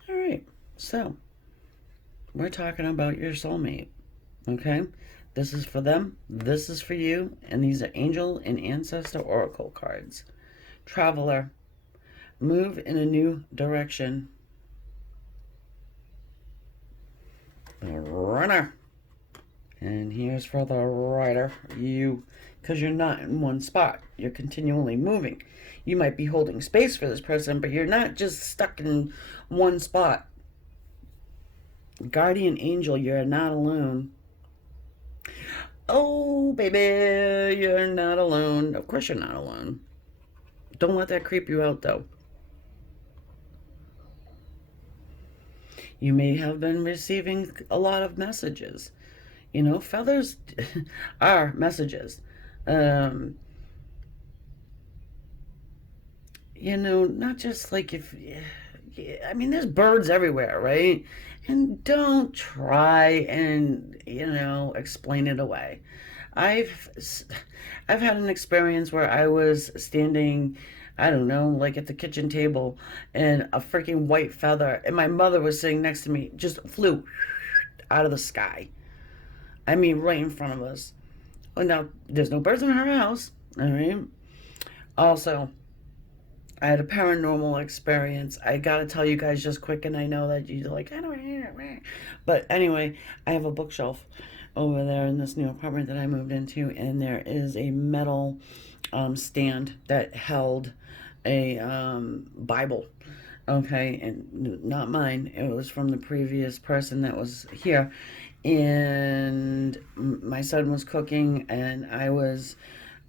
All right. So we're talking about your soulmate. Okay. This is for them. This is for you. And these are angel and ancestor oracle cards. Traveler. Move in a new direction. Runner. And here's for the rider. You, because you're not in one spot. You're continually moving. You might be holding space for this person, but you're not just stuck in one spot. Guardian angel, you're not alone. Oh, baby, you're not alone. Of course you're not alone. Don't let that creep you out, though. You may have been receiving a lot of messages. You know, feathers are messages. Um, you know, not just like if, I mean, there's birds everywhere, right? And don't try and, explain it away. I've I've had an experience where I was standing, I don't know, like at the kitchen table, and a freaking white feather, and my mother was sitting next to me, just flew out of the sky. I mean, right in front of us. Well, now there's no birds in her house. All right. Also, I had a paranormal experience. I gotta tell you guys just quick, and I know that you're like, I don't hear it. But anyway, I have a bookshelf over there in this new apartment that I moved into, and there is a metal stand that held a Bible. Okay, and not mine. It was from the previous person that was here. And my son was cooking, and I was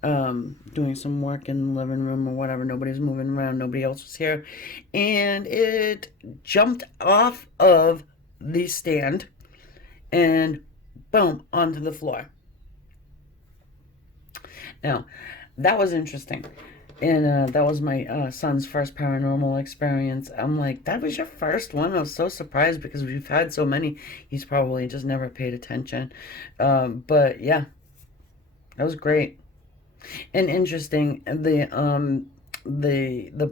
doing some work in the living room or whatever. Nobody's moving around. Nobody else was here. And it jumped off of the stand and boom, onto the floor. Now, that was interesting. And that was my son's first paranormal experience. I'm like, that was your first one? I was so surprised because we've had so many. He's probably just never paid attention. But yeah, that was great. And interesting, the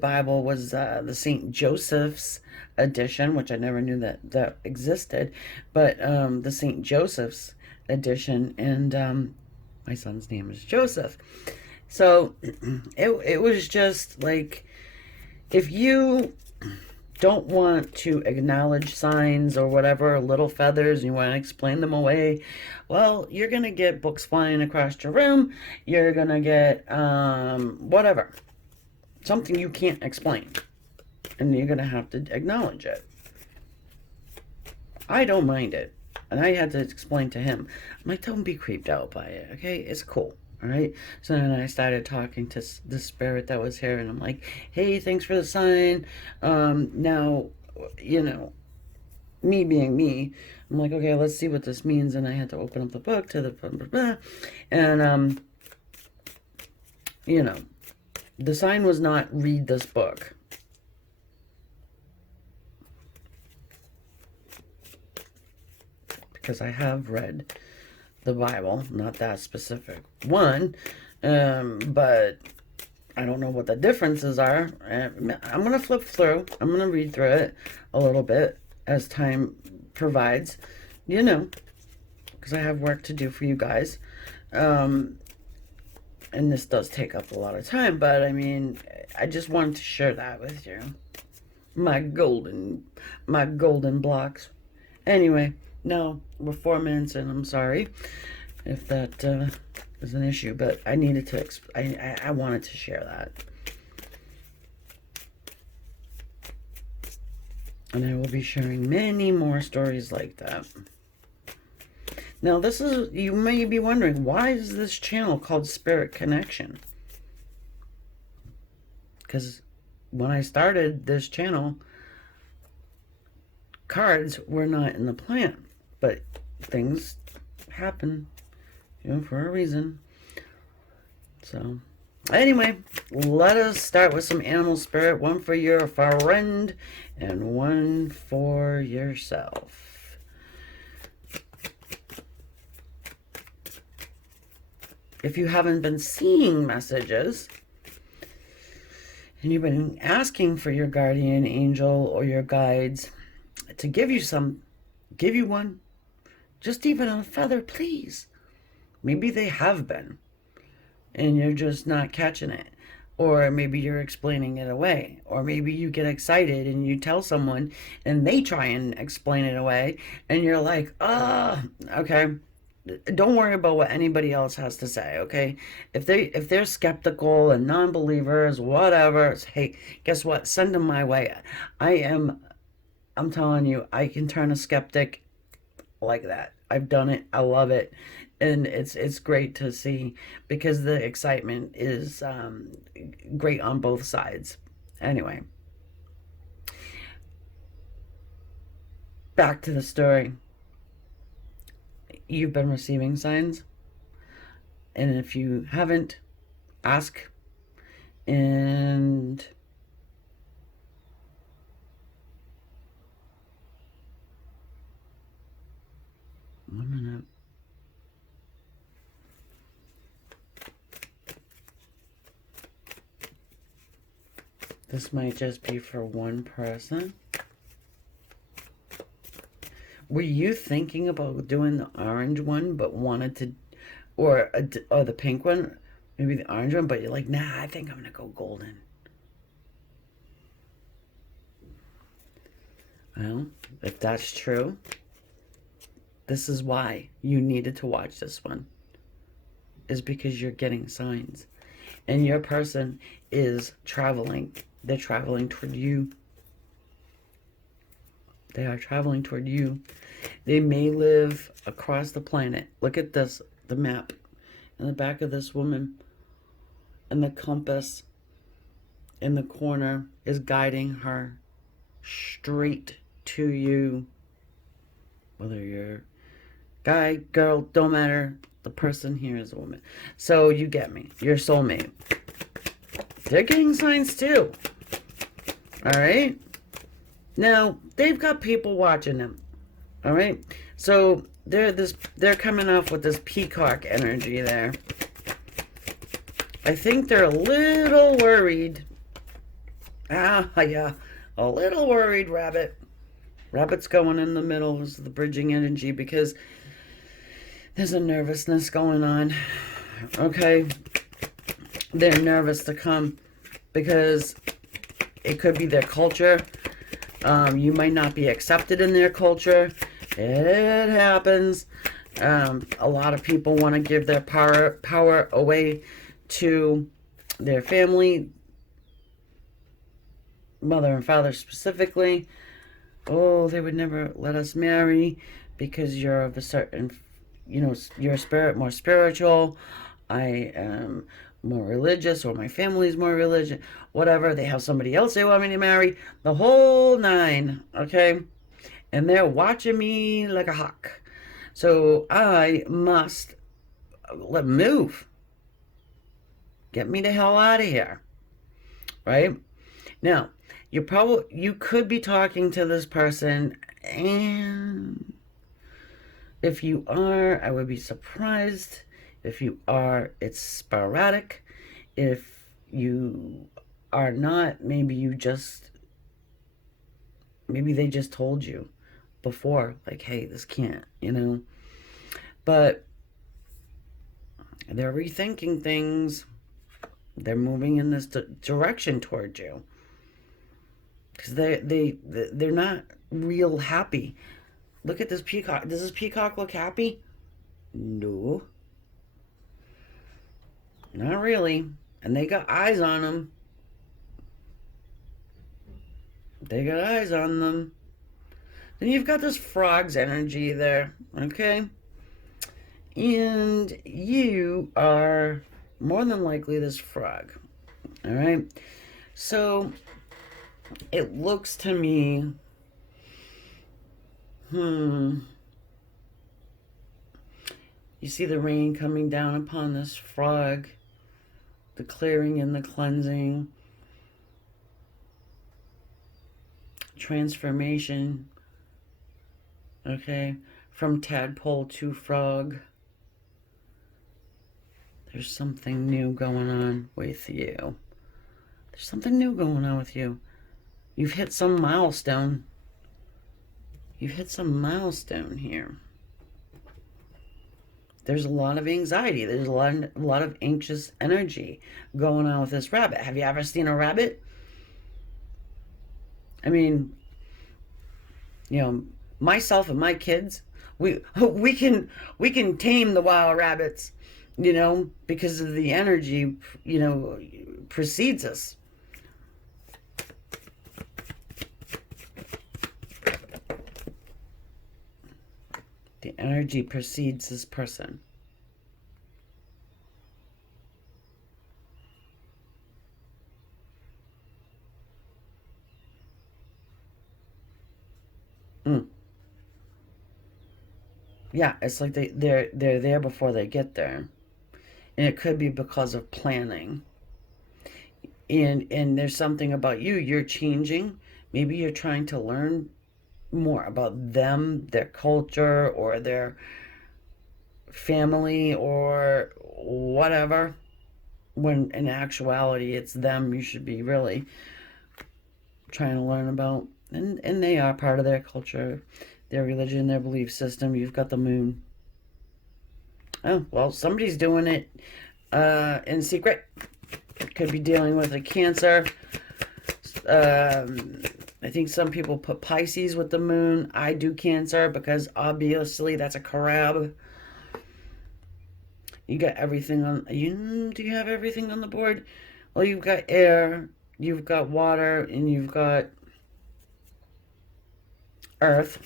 Bible was the Saint Joseph's edition, which I never knew that existed, but the Saint Joseph's edition, and my son's name is Joseph. So it was just like, if you don't want to acknowledge signs or whatever, little feathers, you want to explain them away, well, you're going to get books flying across your room. You're going to get whatever, something you can't explain. And you're going to have to acknowledge it. I don't mind it. And I had to explain to him. I'm like, don't be creeped out by it, okay? It's cool. All right. So then I started talking to the spirit that was here, and I'm like, hey, thanks for the sign. Now, you know, me being me, I'm like, okay, let's see what this means. And I had to open up the book to the blah, blah, blah. And, you know, the sign was not read this book. Because I have read the Bible, not that specific one, but I don't know what the differences are. I'm going to flip through. I'm going to read through it a little bit as time provides, you know, because I have work to do for you guys. And this does take up a lot of time, but I mean, I just wanted to share that with you. My golden blocks. Anyway, no, we're 4 minutes in. I'm sorry if that is an issue, but I needed to. I wanted to share that, and I will be sharing many more stories like that. Now, this is, you may be wondering, why is this channel called Spirit Connection? Because when I started this channel, cards were not in the plan, but things happen, you know, for a reason. So anyway, let us start with some animal spirit. One for your friend and one for yourself. If you haven't been seeing messages and you've been asking for your guardian angel or your guides to give you one, just even a feather, please. Maybe they have been, and you're just not catching it. Or maybe you're explaining it away. Or maybe you get excited and you tell someone and they try and explain it away, and you're like, okay. Don't worry about what anybody else has to say, okay? If they're skeptical and non-believers, whatever, hey, guess what? Send them my way. I'm telling you, I can turn a skeptic like that. I've done it. I love it. And it's great to see because the excitement is great on both sides. Anyway, back to the story. You've been receiving signs, and if you haven't, ask. And one minute. This might just be for one person. Were you thinking about doing the orange one, but wanted to, or the pink one, maybe the orange one, but you're like, nah, I think I'm gonna go golden. Well, if that's true, this is why you needed to watch this one. Is because you're getting signs, and your person is traveling. They're traveling toward you. They are traveling toward you. They may live across the planet. Look at this, the map in the back of this woman, and the compass in the corner is guiding her straight to you. Whether you're guy, girl, don't matter. The person here is a woman. So you get me. Your soulmate. They're getting signs too. All right. Now they've got people watching them. All right. So they're coming off with this peacock energy there. I think they're a little worried. Yeah, a little worried, rabbit. Rabbit's going in the middle of the bridging energy because there's a nervousness going on. Okay. They're nervous to come because it could be their culture. You might not be accepted in their culture. It happens. A lot of people want to give their power away to their family, mother and father specifically. Oh, they would never let us marry because you're of a certain, you're more spiritual. I am more religious, or my family's more religious, whatever. They have somebody else they want me to marry, the whole nine, okay? And they're watching me like a hawk. So I must move. Get me the hell out of here, right? Now, you could be talking to this person, and if you are, I would be surprised. If you are, it's sporadic. If you are not, maybe they just told you before, like, hey, this can't, But they're rethinking things. They're moving in this direction toward you. Because they're not real happy. Look at this peacock. Does this peacock look happy? No. Not really. And they got eyes on them. They got eyes on them. Then you've got this frog's energy there. Okay? And you are more than likely this frog. Alright? So it looks to me, you see the rain coming down upon this frog, the clearing and the cleansing, transformation, okay, from tadpole to frog. There's something new going on with you. There's something new going on with you. You've hit some milestone. You've hit some milestone here. There's a lot of anxiety. There's a lot of anxious energy going on with this rabbit. Have you ever seen a rabbit? I mean, myself and my kids, we can tame the wild rabbits, because of the energy, precedes us. energy precedes this person. Yeah, it's like they're there before they get there. And it could be because of planning. And there's something about you're changing. Maybe you're trying to learn more about them, their culture, or their family, or whatever, when in actuality it's them you should be really trying to learn about. And they are part of their culture, their religion, their belief system. You've got the moon. Oh, well, somebody's doing it in secret. Could be dealing with a Cancer. I think some people put Pisces with the moon. I do Cancer because obviously that's a crab. You got everything on you. Do you have everything on the board? Well, you've got air, you've got water, and you've got earth.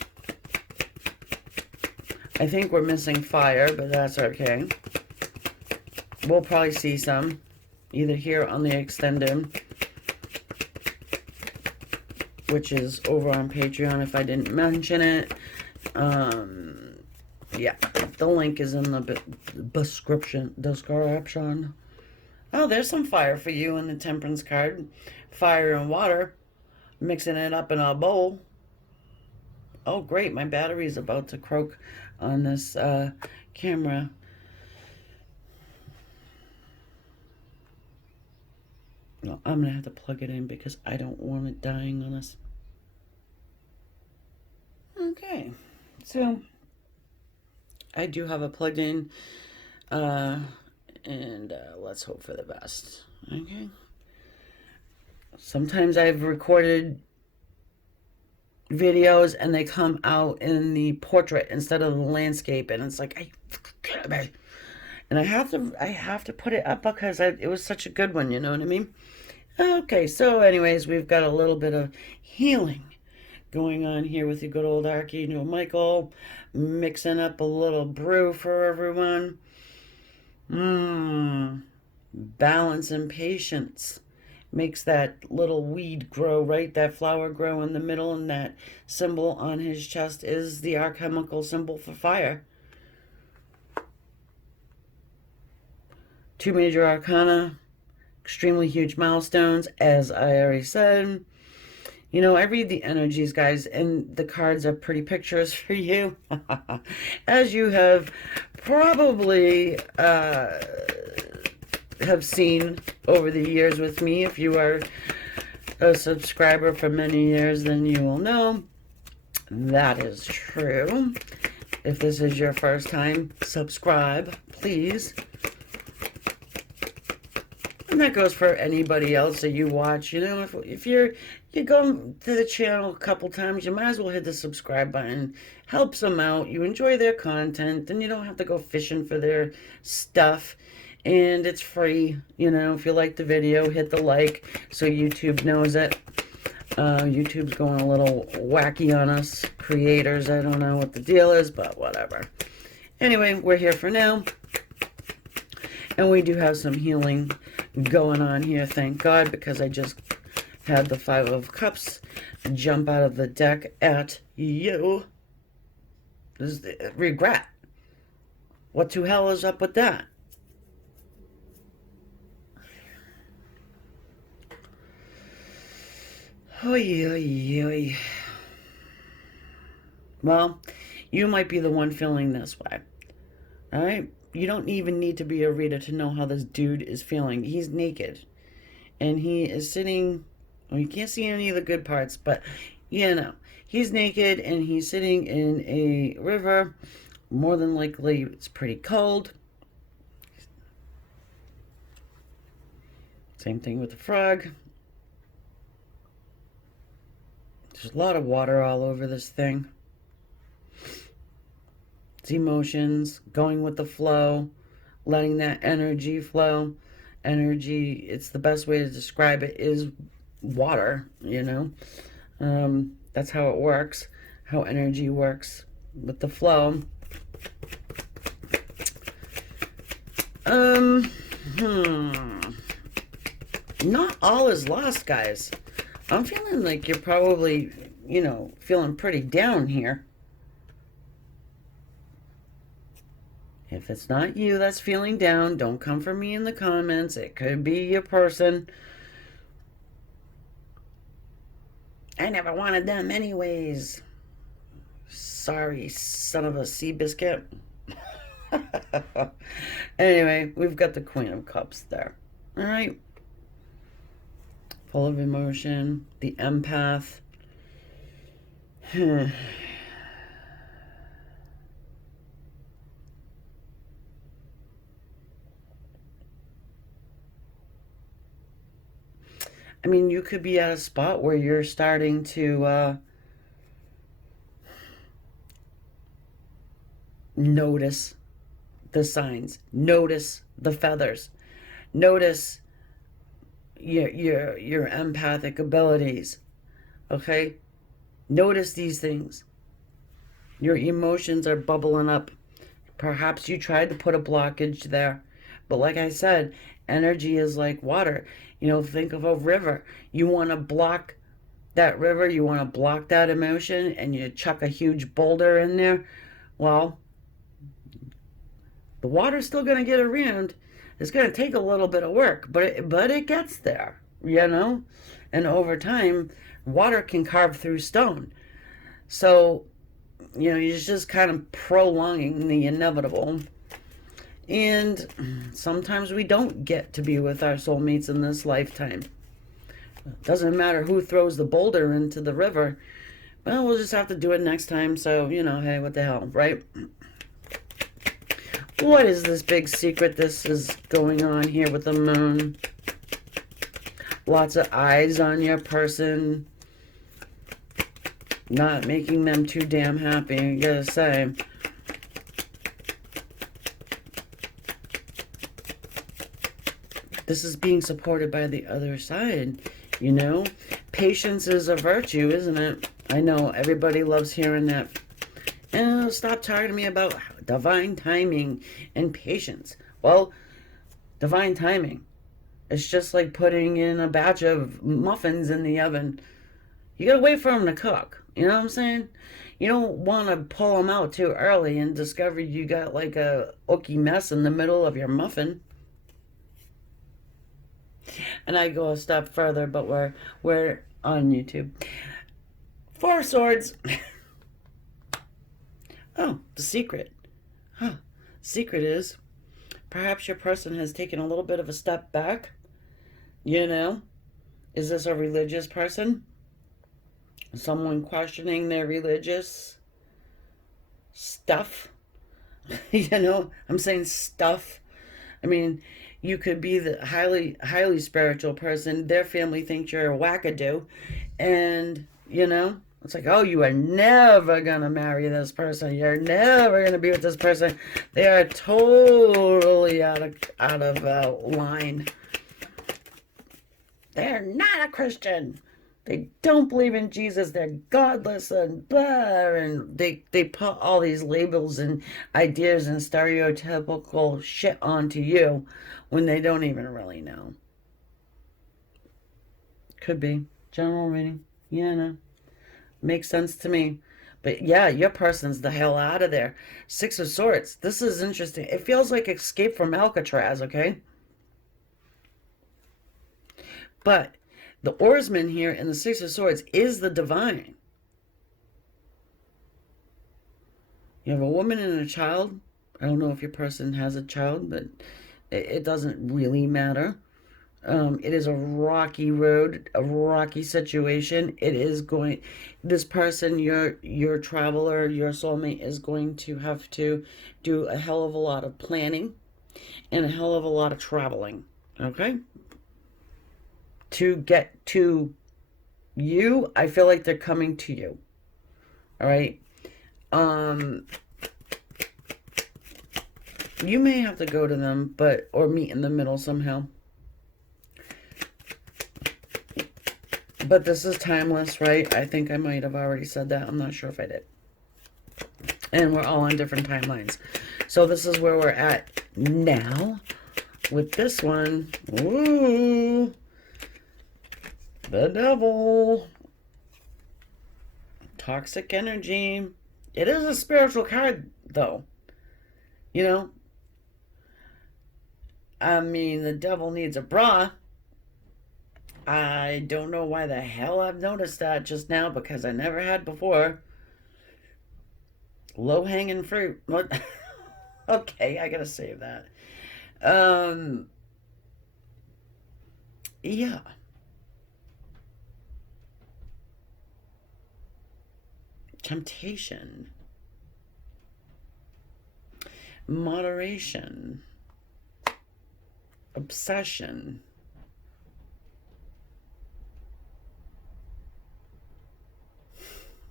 I think we're missing fire, but that's okay. We'll probably see some either here on the extended, which is over on Patreon if I didn't mention it. Yeah, the link is in the description. Oh, there's some fire for you in the Temperance card. Fire and water, mixing it up in a bowl. Oh, great, my battery's about to croak on this camera. No, I'm gonna have to plug it in because I don't want it dying on us. Okay, so I do have it plugged in, and let's hope for the best. Okay. Sometimes I've recorded videos and they come out in the portrait instead of the landscape, and it's like and I have to put it up because it was such a good one, you know what I mean? Okay, so anyways, we've got a little bit of healing going on here with the good old Archangel Michael, mixing up a little brew for everyone. Balance and patience makes that little weed grow, right? That flower grow in the middle, and that symbol on his chest is the alchemical symbol for fire. 2 major arcana, extremely huge milestones, as I already said. You know, I read the energies, guys, and the cards are pretty pictures for you. As you have probably have seen over the years with me. If you are a subscriber for many years, then you will know that is true. If this is your first time, subscribe, please. And that goes for anybody else that you watch. You know, if you go to the channel a couple times, you might as well hit the subscribe button. Helps them out. You enjoy their content, then you don't have to go fishing for their stuff. And it's free. You know, if you like the video, hit the like so YouTube knows it. YouTube's going a little wacky on us creators. I don't know what the deal is, but whatever. Anyway, we're here for now. And we do have some healing going on here, thank God, because I just had the Five of Cups jump out of the deck at you. This is regret. What to hell is up with that? Oy, oy, oy. Well, you might be the one feeling this way. All right? You don't even need to be a reader to know how this dude is feeling. He's naked. And he is sitting... Well, you can't see any of the good parts, but, you know. He's naked and he's sitting in a river. More than likely, it's pretty cold. Same thing with the frog. There's a lot of water all over this thing. It's emotions, going with the flow, letting that energy flow. Energy, it's the best way to describe it, is water, you know. That's how it works, how energy works with the flow. Um, hmm. Not all is lost, guys. I'm feeling like you're probably, feeling pretty down here. If it's not you that's feeling down, don't come for me in the comments. It could be your person. I never wanted them anyways. Sorry, son of a sea biscuit. Anyway, we've got the Queen of Cups there. All right. Full of emotion. The empath. I mean, you could be at a spot where you're starting to notice the signs, notice the feathers, notice your empathic abilities. Okay, notice these things. Your emotions are bubbling up. Perhaps you tried to put a blockage there, but like I said, energy is like water. Think of a river. You want to block that river, you want to block that emotion, and you chuck a huge boulder in there. Well, the water's still going to get around. It's going to take a little bit of work, but it gets there, And over time, water can carve through stone. So, you're just kind of prolonging the inevitable. And sometimes we don't get to be with our soulmates in this lifetime. It doesn't matter who throws the boulder into the river. Well, we'll just have to do it next time. So, hey, what the hell, right? What is this big secret this is going on here with the moon? Lots of eyes on your person. Not making them too damn happy, I gotta say. This is being supported by the other side, Patience is a virtue, isn't it? I know everybody loves hearing that. Stop talking to me about divine timing and patience. Well, divine timing. It's just like putting in a batch of muffins in the oven. You gotta wait for them to cook. You know what I'm saying? You don't want to pull them out too early and discover you got like a ooky mess in the middle of your muffin. And I go a step further, but we're on YouTube. Four Swords. Oh, the secret. Secret is perhaps your person has taken a little bit of a step back. Is this a religious person? Someone questioning their religious stuff? I'm saying stuff. I mean, you could be the highly spiritual person. Their family thinks you're a wackadoo. And, it's like, oh, you are never going to marry this person. You're never going to be with this person. They are totally out of line. They're not a Christian. They don't believe in Jesus. They're godless and blah. And they put all these labels and ideas and stereotypical shit onto you when they don't even really know. Could be. General reading. Yeah, no. Makes sense to me. But yeah, your person's the hell out of there. Six of Swords. This is interesting. It feels like Escape from Alcatraz, okay? But the oarsman here in the Six of Swords is the divine. You have a woman and a child. I don't know if your person has a child, but it doesn't really matter. It is a rocky road, a rocky situation. This person, your traveler, your soulmate is going to have to do a hell of a lot of planning and a hell of a lot of traveling, okay? To get to you, I feel like they're coming to you, all right? You may have to go to them, or meet in the middle somehow. But this is timeless, right? I think I might have already said that. I'm not sure if I did. And we're all on different timelines. So this is where we're at now. with this one, ooh, the devil. Toxic energy. It is a spiritual card, though. You know, I mean, the devil needs a bra. I don't know why the hell I've noticed that just now, because I never had before. Low hanging fruit. What? Okay, I gotta save that. Um, yeah. Temptation. Moderation. Obsession.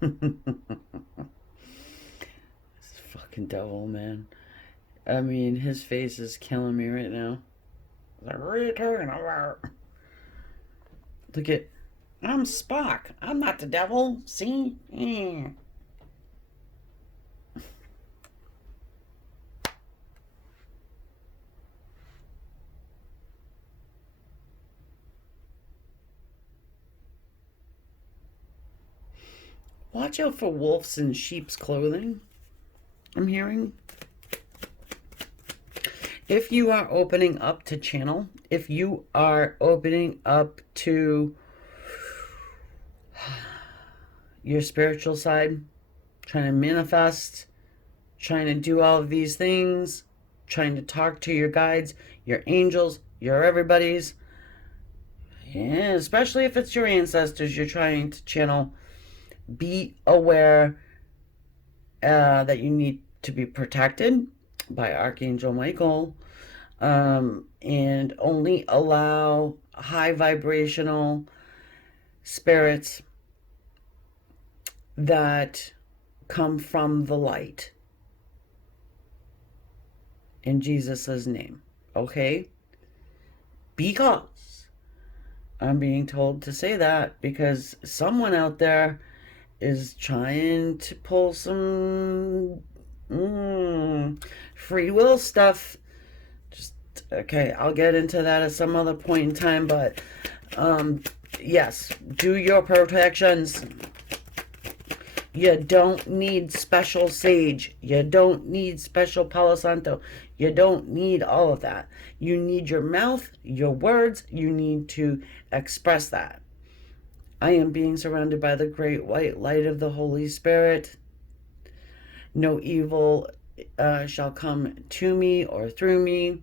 This fucking devil, man. I mean, his face is killing me right now. Like, what are you talking about? Look at, I'm Spock. I'm not the devil. See? Yeah. Watch out for wolves in sheep's clothing, I'm hearing. If you are opening up to channel, if you are opening up to your spiritual side, trying to manifest, trying to do all of these things, trying to talk to your guides, your angels, your everybody's, yeah, especially if it's your ancestors you're trying to channel, be aware that you need to be protected by Archangel Michael, and only allow high vibrational spirits that come from the light in Jesus' name. Okay? Because I'm being told to say that because someone out there is trying to pull some free will stuff. Just okay, I'll get into that at some other point in time, but yes, do your protections. You don't need special sage. You don't need special Palo Santo. You don't need all of that. You need your mouth, your words. You need to express that. I am being surrounded by the great white light of the Holy Spirit. No evil shall come to me or through me.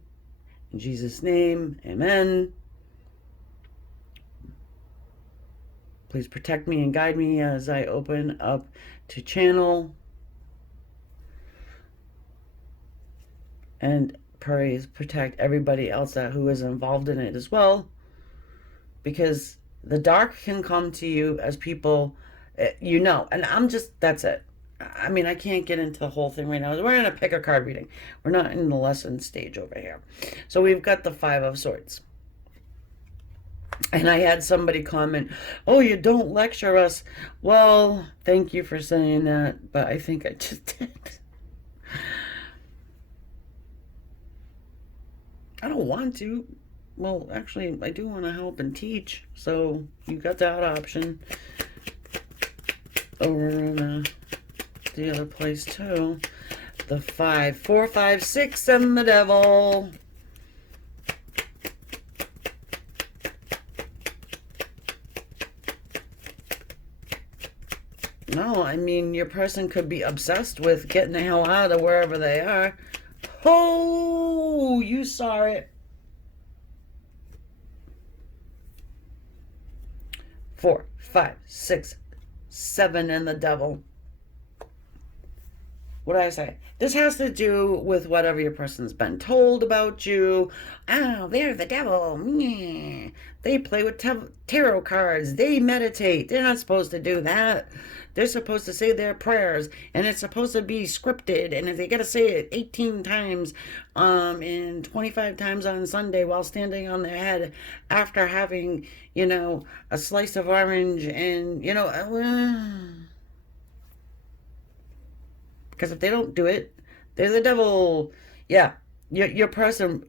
In Jesus' name, amen. Please protect me and guide me as I open up to channel. And praise, protect everybody else who is involved in it as well. Because the dark can come to you as people, you know. And that's it. I mean, I can't get into the whole thing right now. We're in a pick a card reading. We're not in the lesson stage over here. So we've got the Five of Swords. And I had somebody comment, oh, you don't lecture us. Well, thank you for saying that, but I think I just did. I don't want to. Well, actually, I do want to help and teach. So you got that option over in the other place too. The 5, 4, 5, 6, and the devil. No, I mean, your person could be obsessed with getting the hell out of wherever they are. Oh, you saw it. 4, 5, 6, 7, and the devil. What did I say? This has to do with whatever your person's been told about you. Oh, they're the devil. They play with tarot cards. They meditate. They're not supposed to do that. They're supposed to say their prayers, and it's supposed to be scripted, and if they got to say it 18 times and 25 times on Sunday while standing on their head after having, a slice of orange and, because if they don't do it, they're the devil. Yeah, Your person,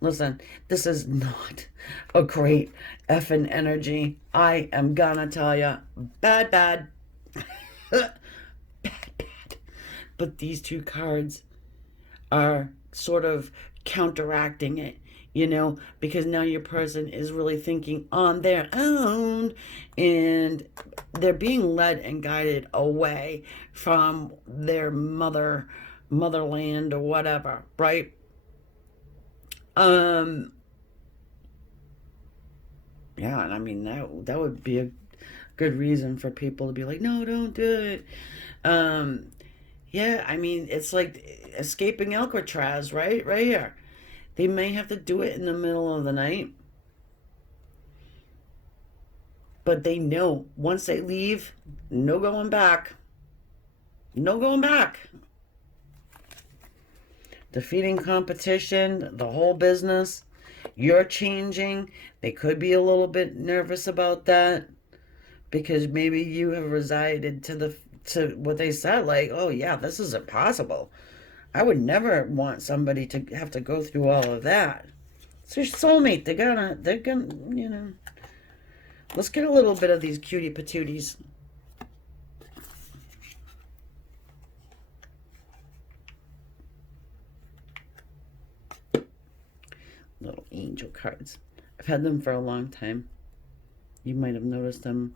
listen, this is not a great effing energy. I am gonna tell you, bad, bad, bad, bad. But these two cards are sort of counteracting it, because now your person is really thinking on their own, and they're being led and guided away from their motherland or whatever, right? Um, yeah, and I mean that would be a good reason for people to be like, no, don't do it. Um, yeah, I mean it's like escaping Alcatraz, right? Right here. They may have to do it in the middle of the night, but they know once they leave, no going back. No going back. Defeating competition, the whole business. You're changing. They could be a little bit nervous about that because maybe you have resided to what they said, like, oh yeah, this is impossible. I would never want somebody to have to go through all of that. It's your soulmate. They're gonna. Let's get a little bit of these cutie patooties. Little angel cards. I've had them for a long time. You might have noticed them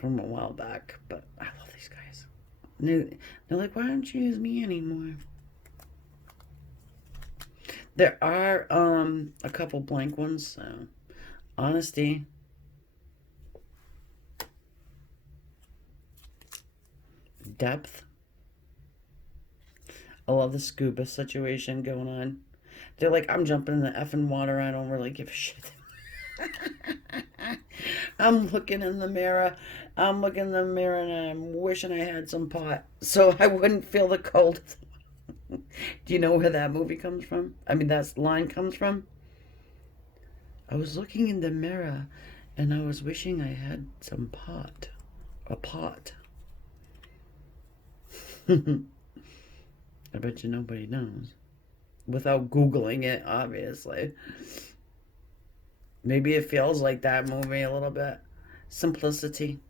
from a while back, but I love these guys. They're like, why don't you use me anymore? There are a couple blank ones, so honesty, depth. I love the scuba situation going on. They're like, I'm jumping in the effing water. I don't really give a shit. I'm looking in the mirror. I'm looking in the mirror and I'm wishing I had some pot so I wouldn't feel the cold. Do you know where that movie comes from? I mean, that line comes from? I was looking in the mirror and I was wishing I had some pot. A pot. I bet you nobody knows. Without Googling it, obviously. Maybe it feels like that movie a little bit. Simplicity.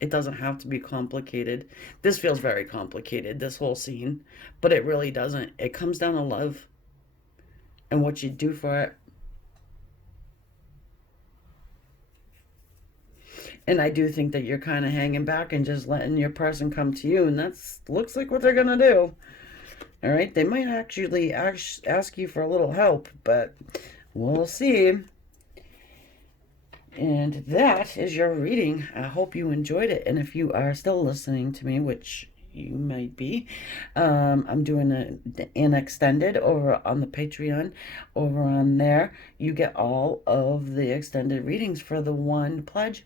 It doesn't have to be complicated. This feels very complicated, this whole scene. But it really doesn't. It comes down to love and what you do for it. And I do think that you're kind of hanging back and just letting your person come to you. And that's looks like what they're going to do. All right. They might actually ask you for a little help, but we'll see. And that is your reading. I hope you enjoyed it. And if you are still listening to me, which you might be, I'm doing an extended over on the Patreon. Over on there, you get all of the extended readings for the one pledge,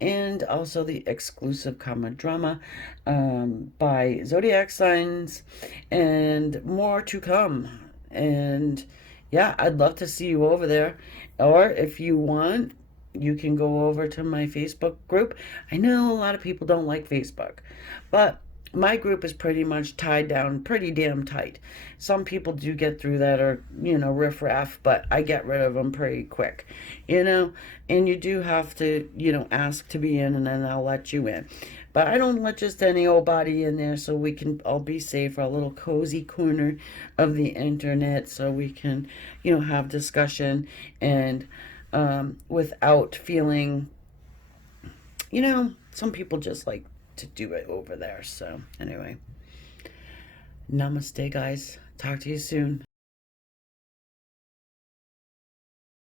and also the exclusive Karma Drama by zodiac signs, and more to come. And yeah, I'd love to see you over there. Or if you want, you can go over to my Facebook group. I know a lot of people don't like Facebook, but my group is pretty much tied down pretty damn tight. Some people do get through that, or, riffraff, but I get rid of them pretty quick, and you do have to, ask to be in, and then I'll let you in. But I don't let just any old body in there, so we can all be safe, our little cozy corner of the internet, so we can, have discussion and without feeling, some people just like to do it over there. So anyway, namaste, guys. Talk to you soon.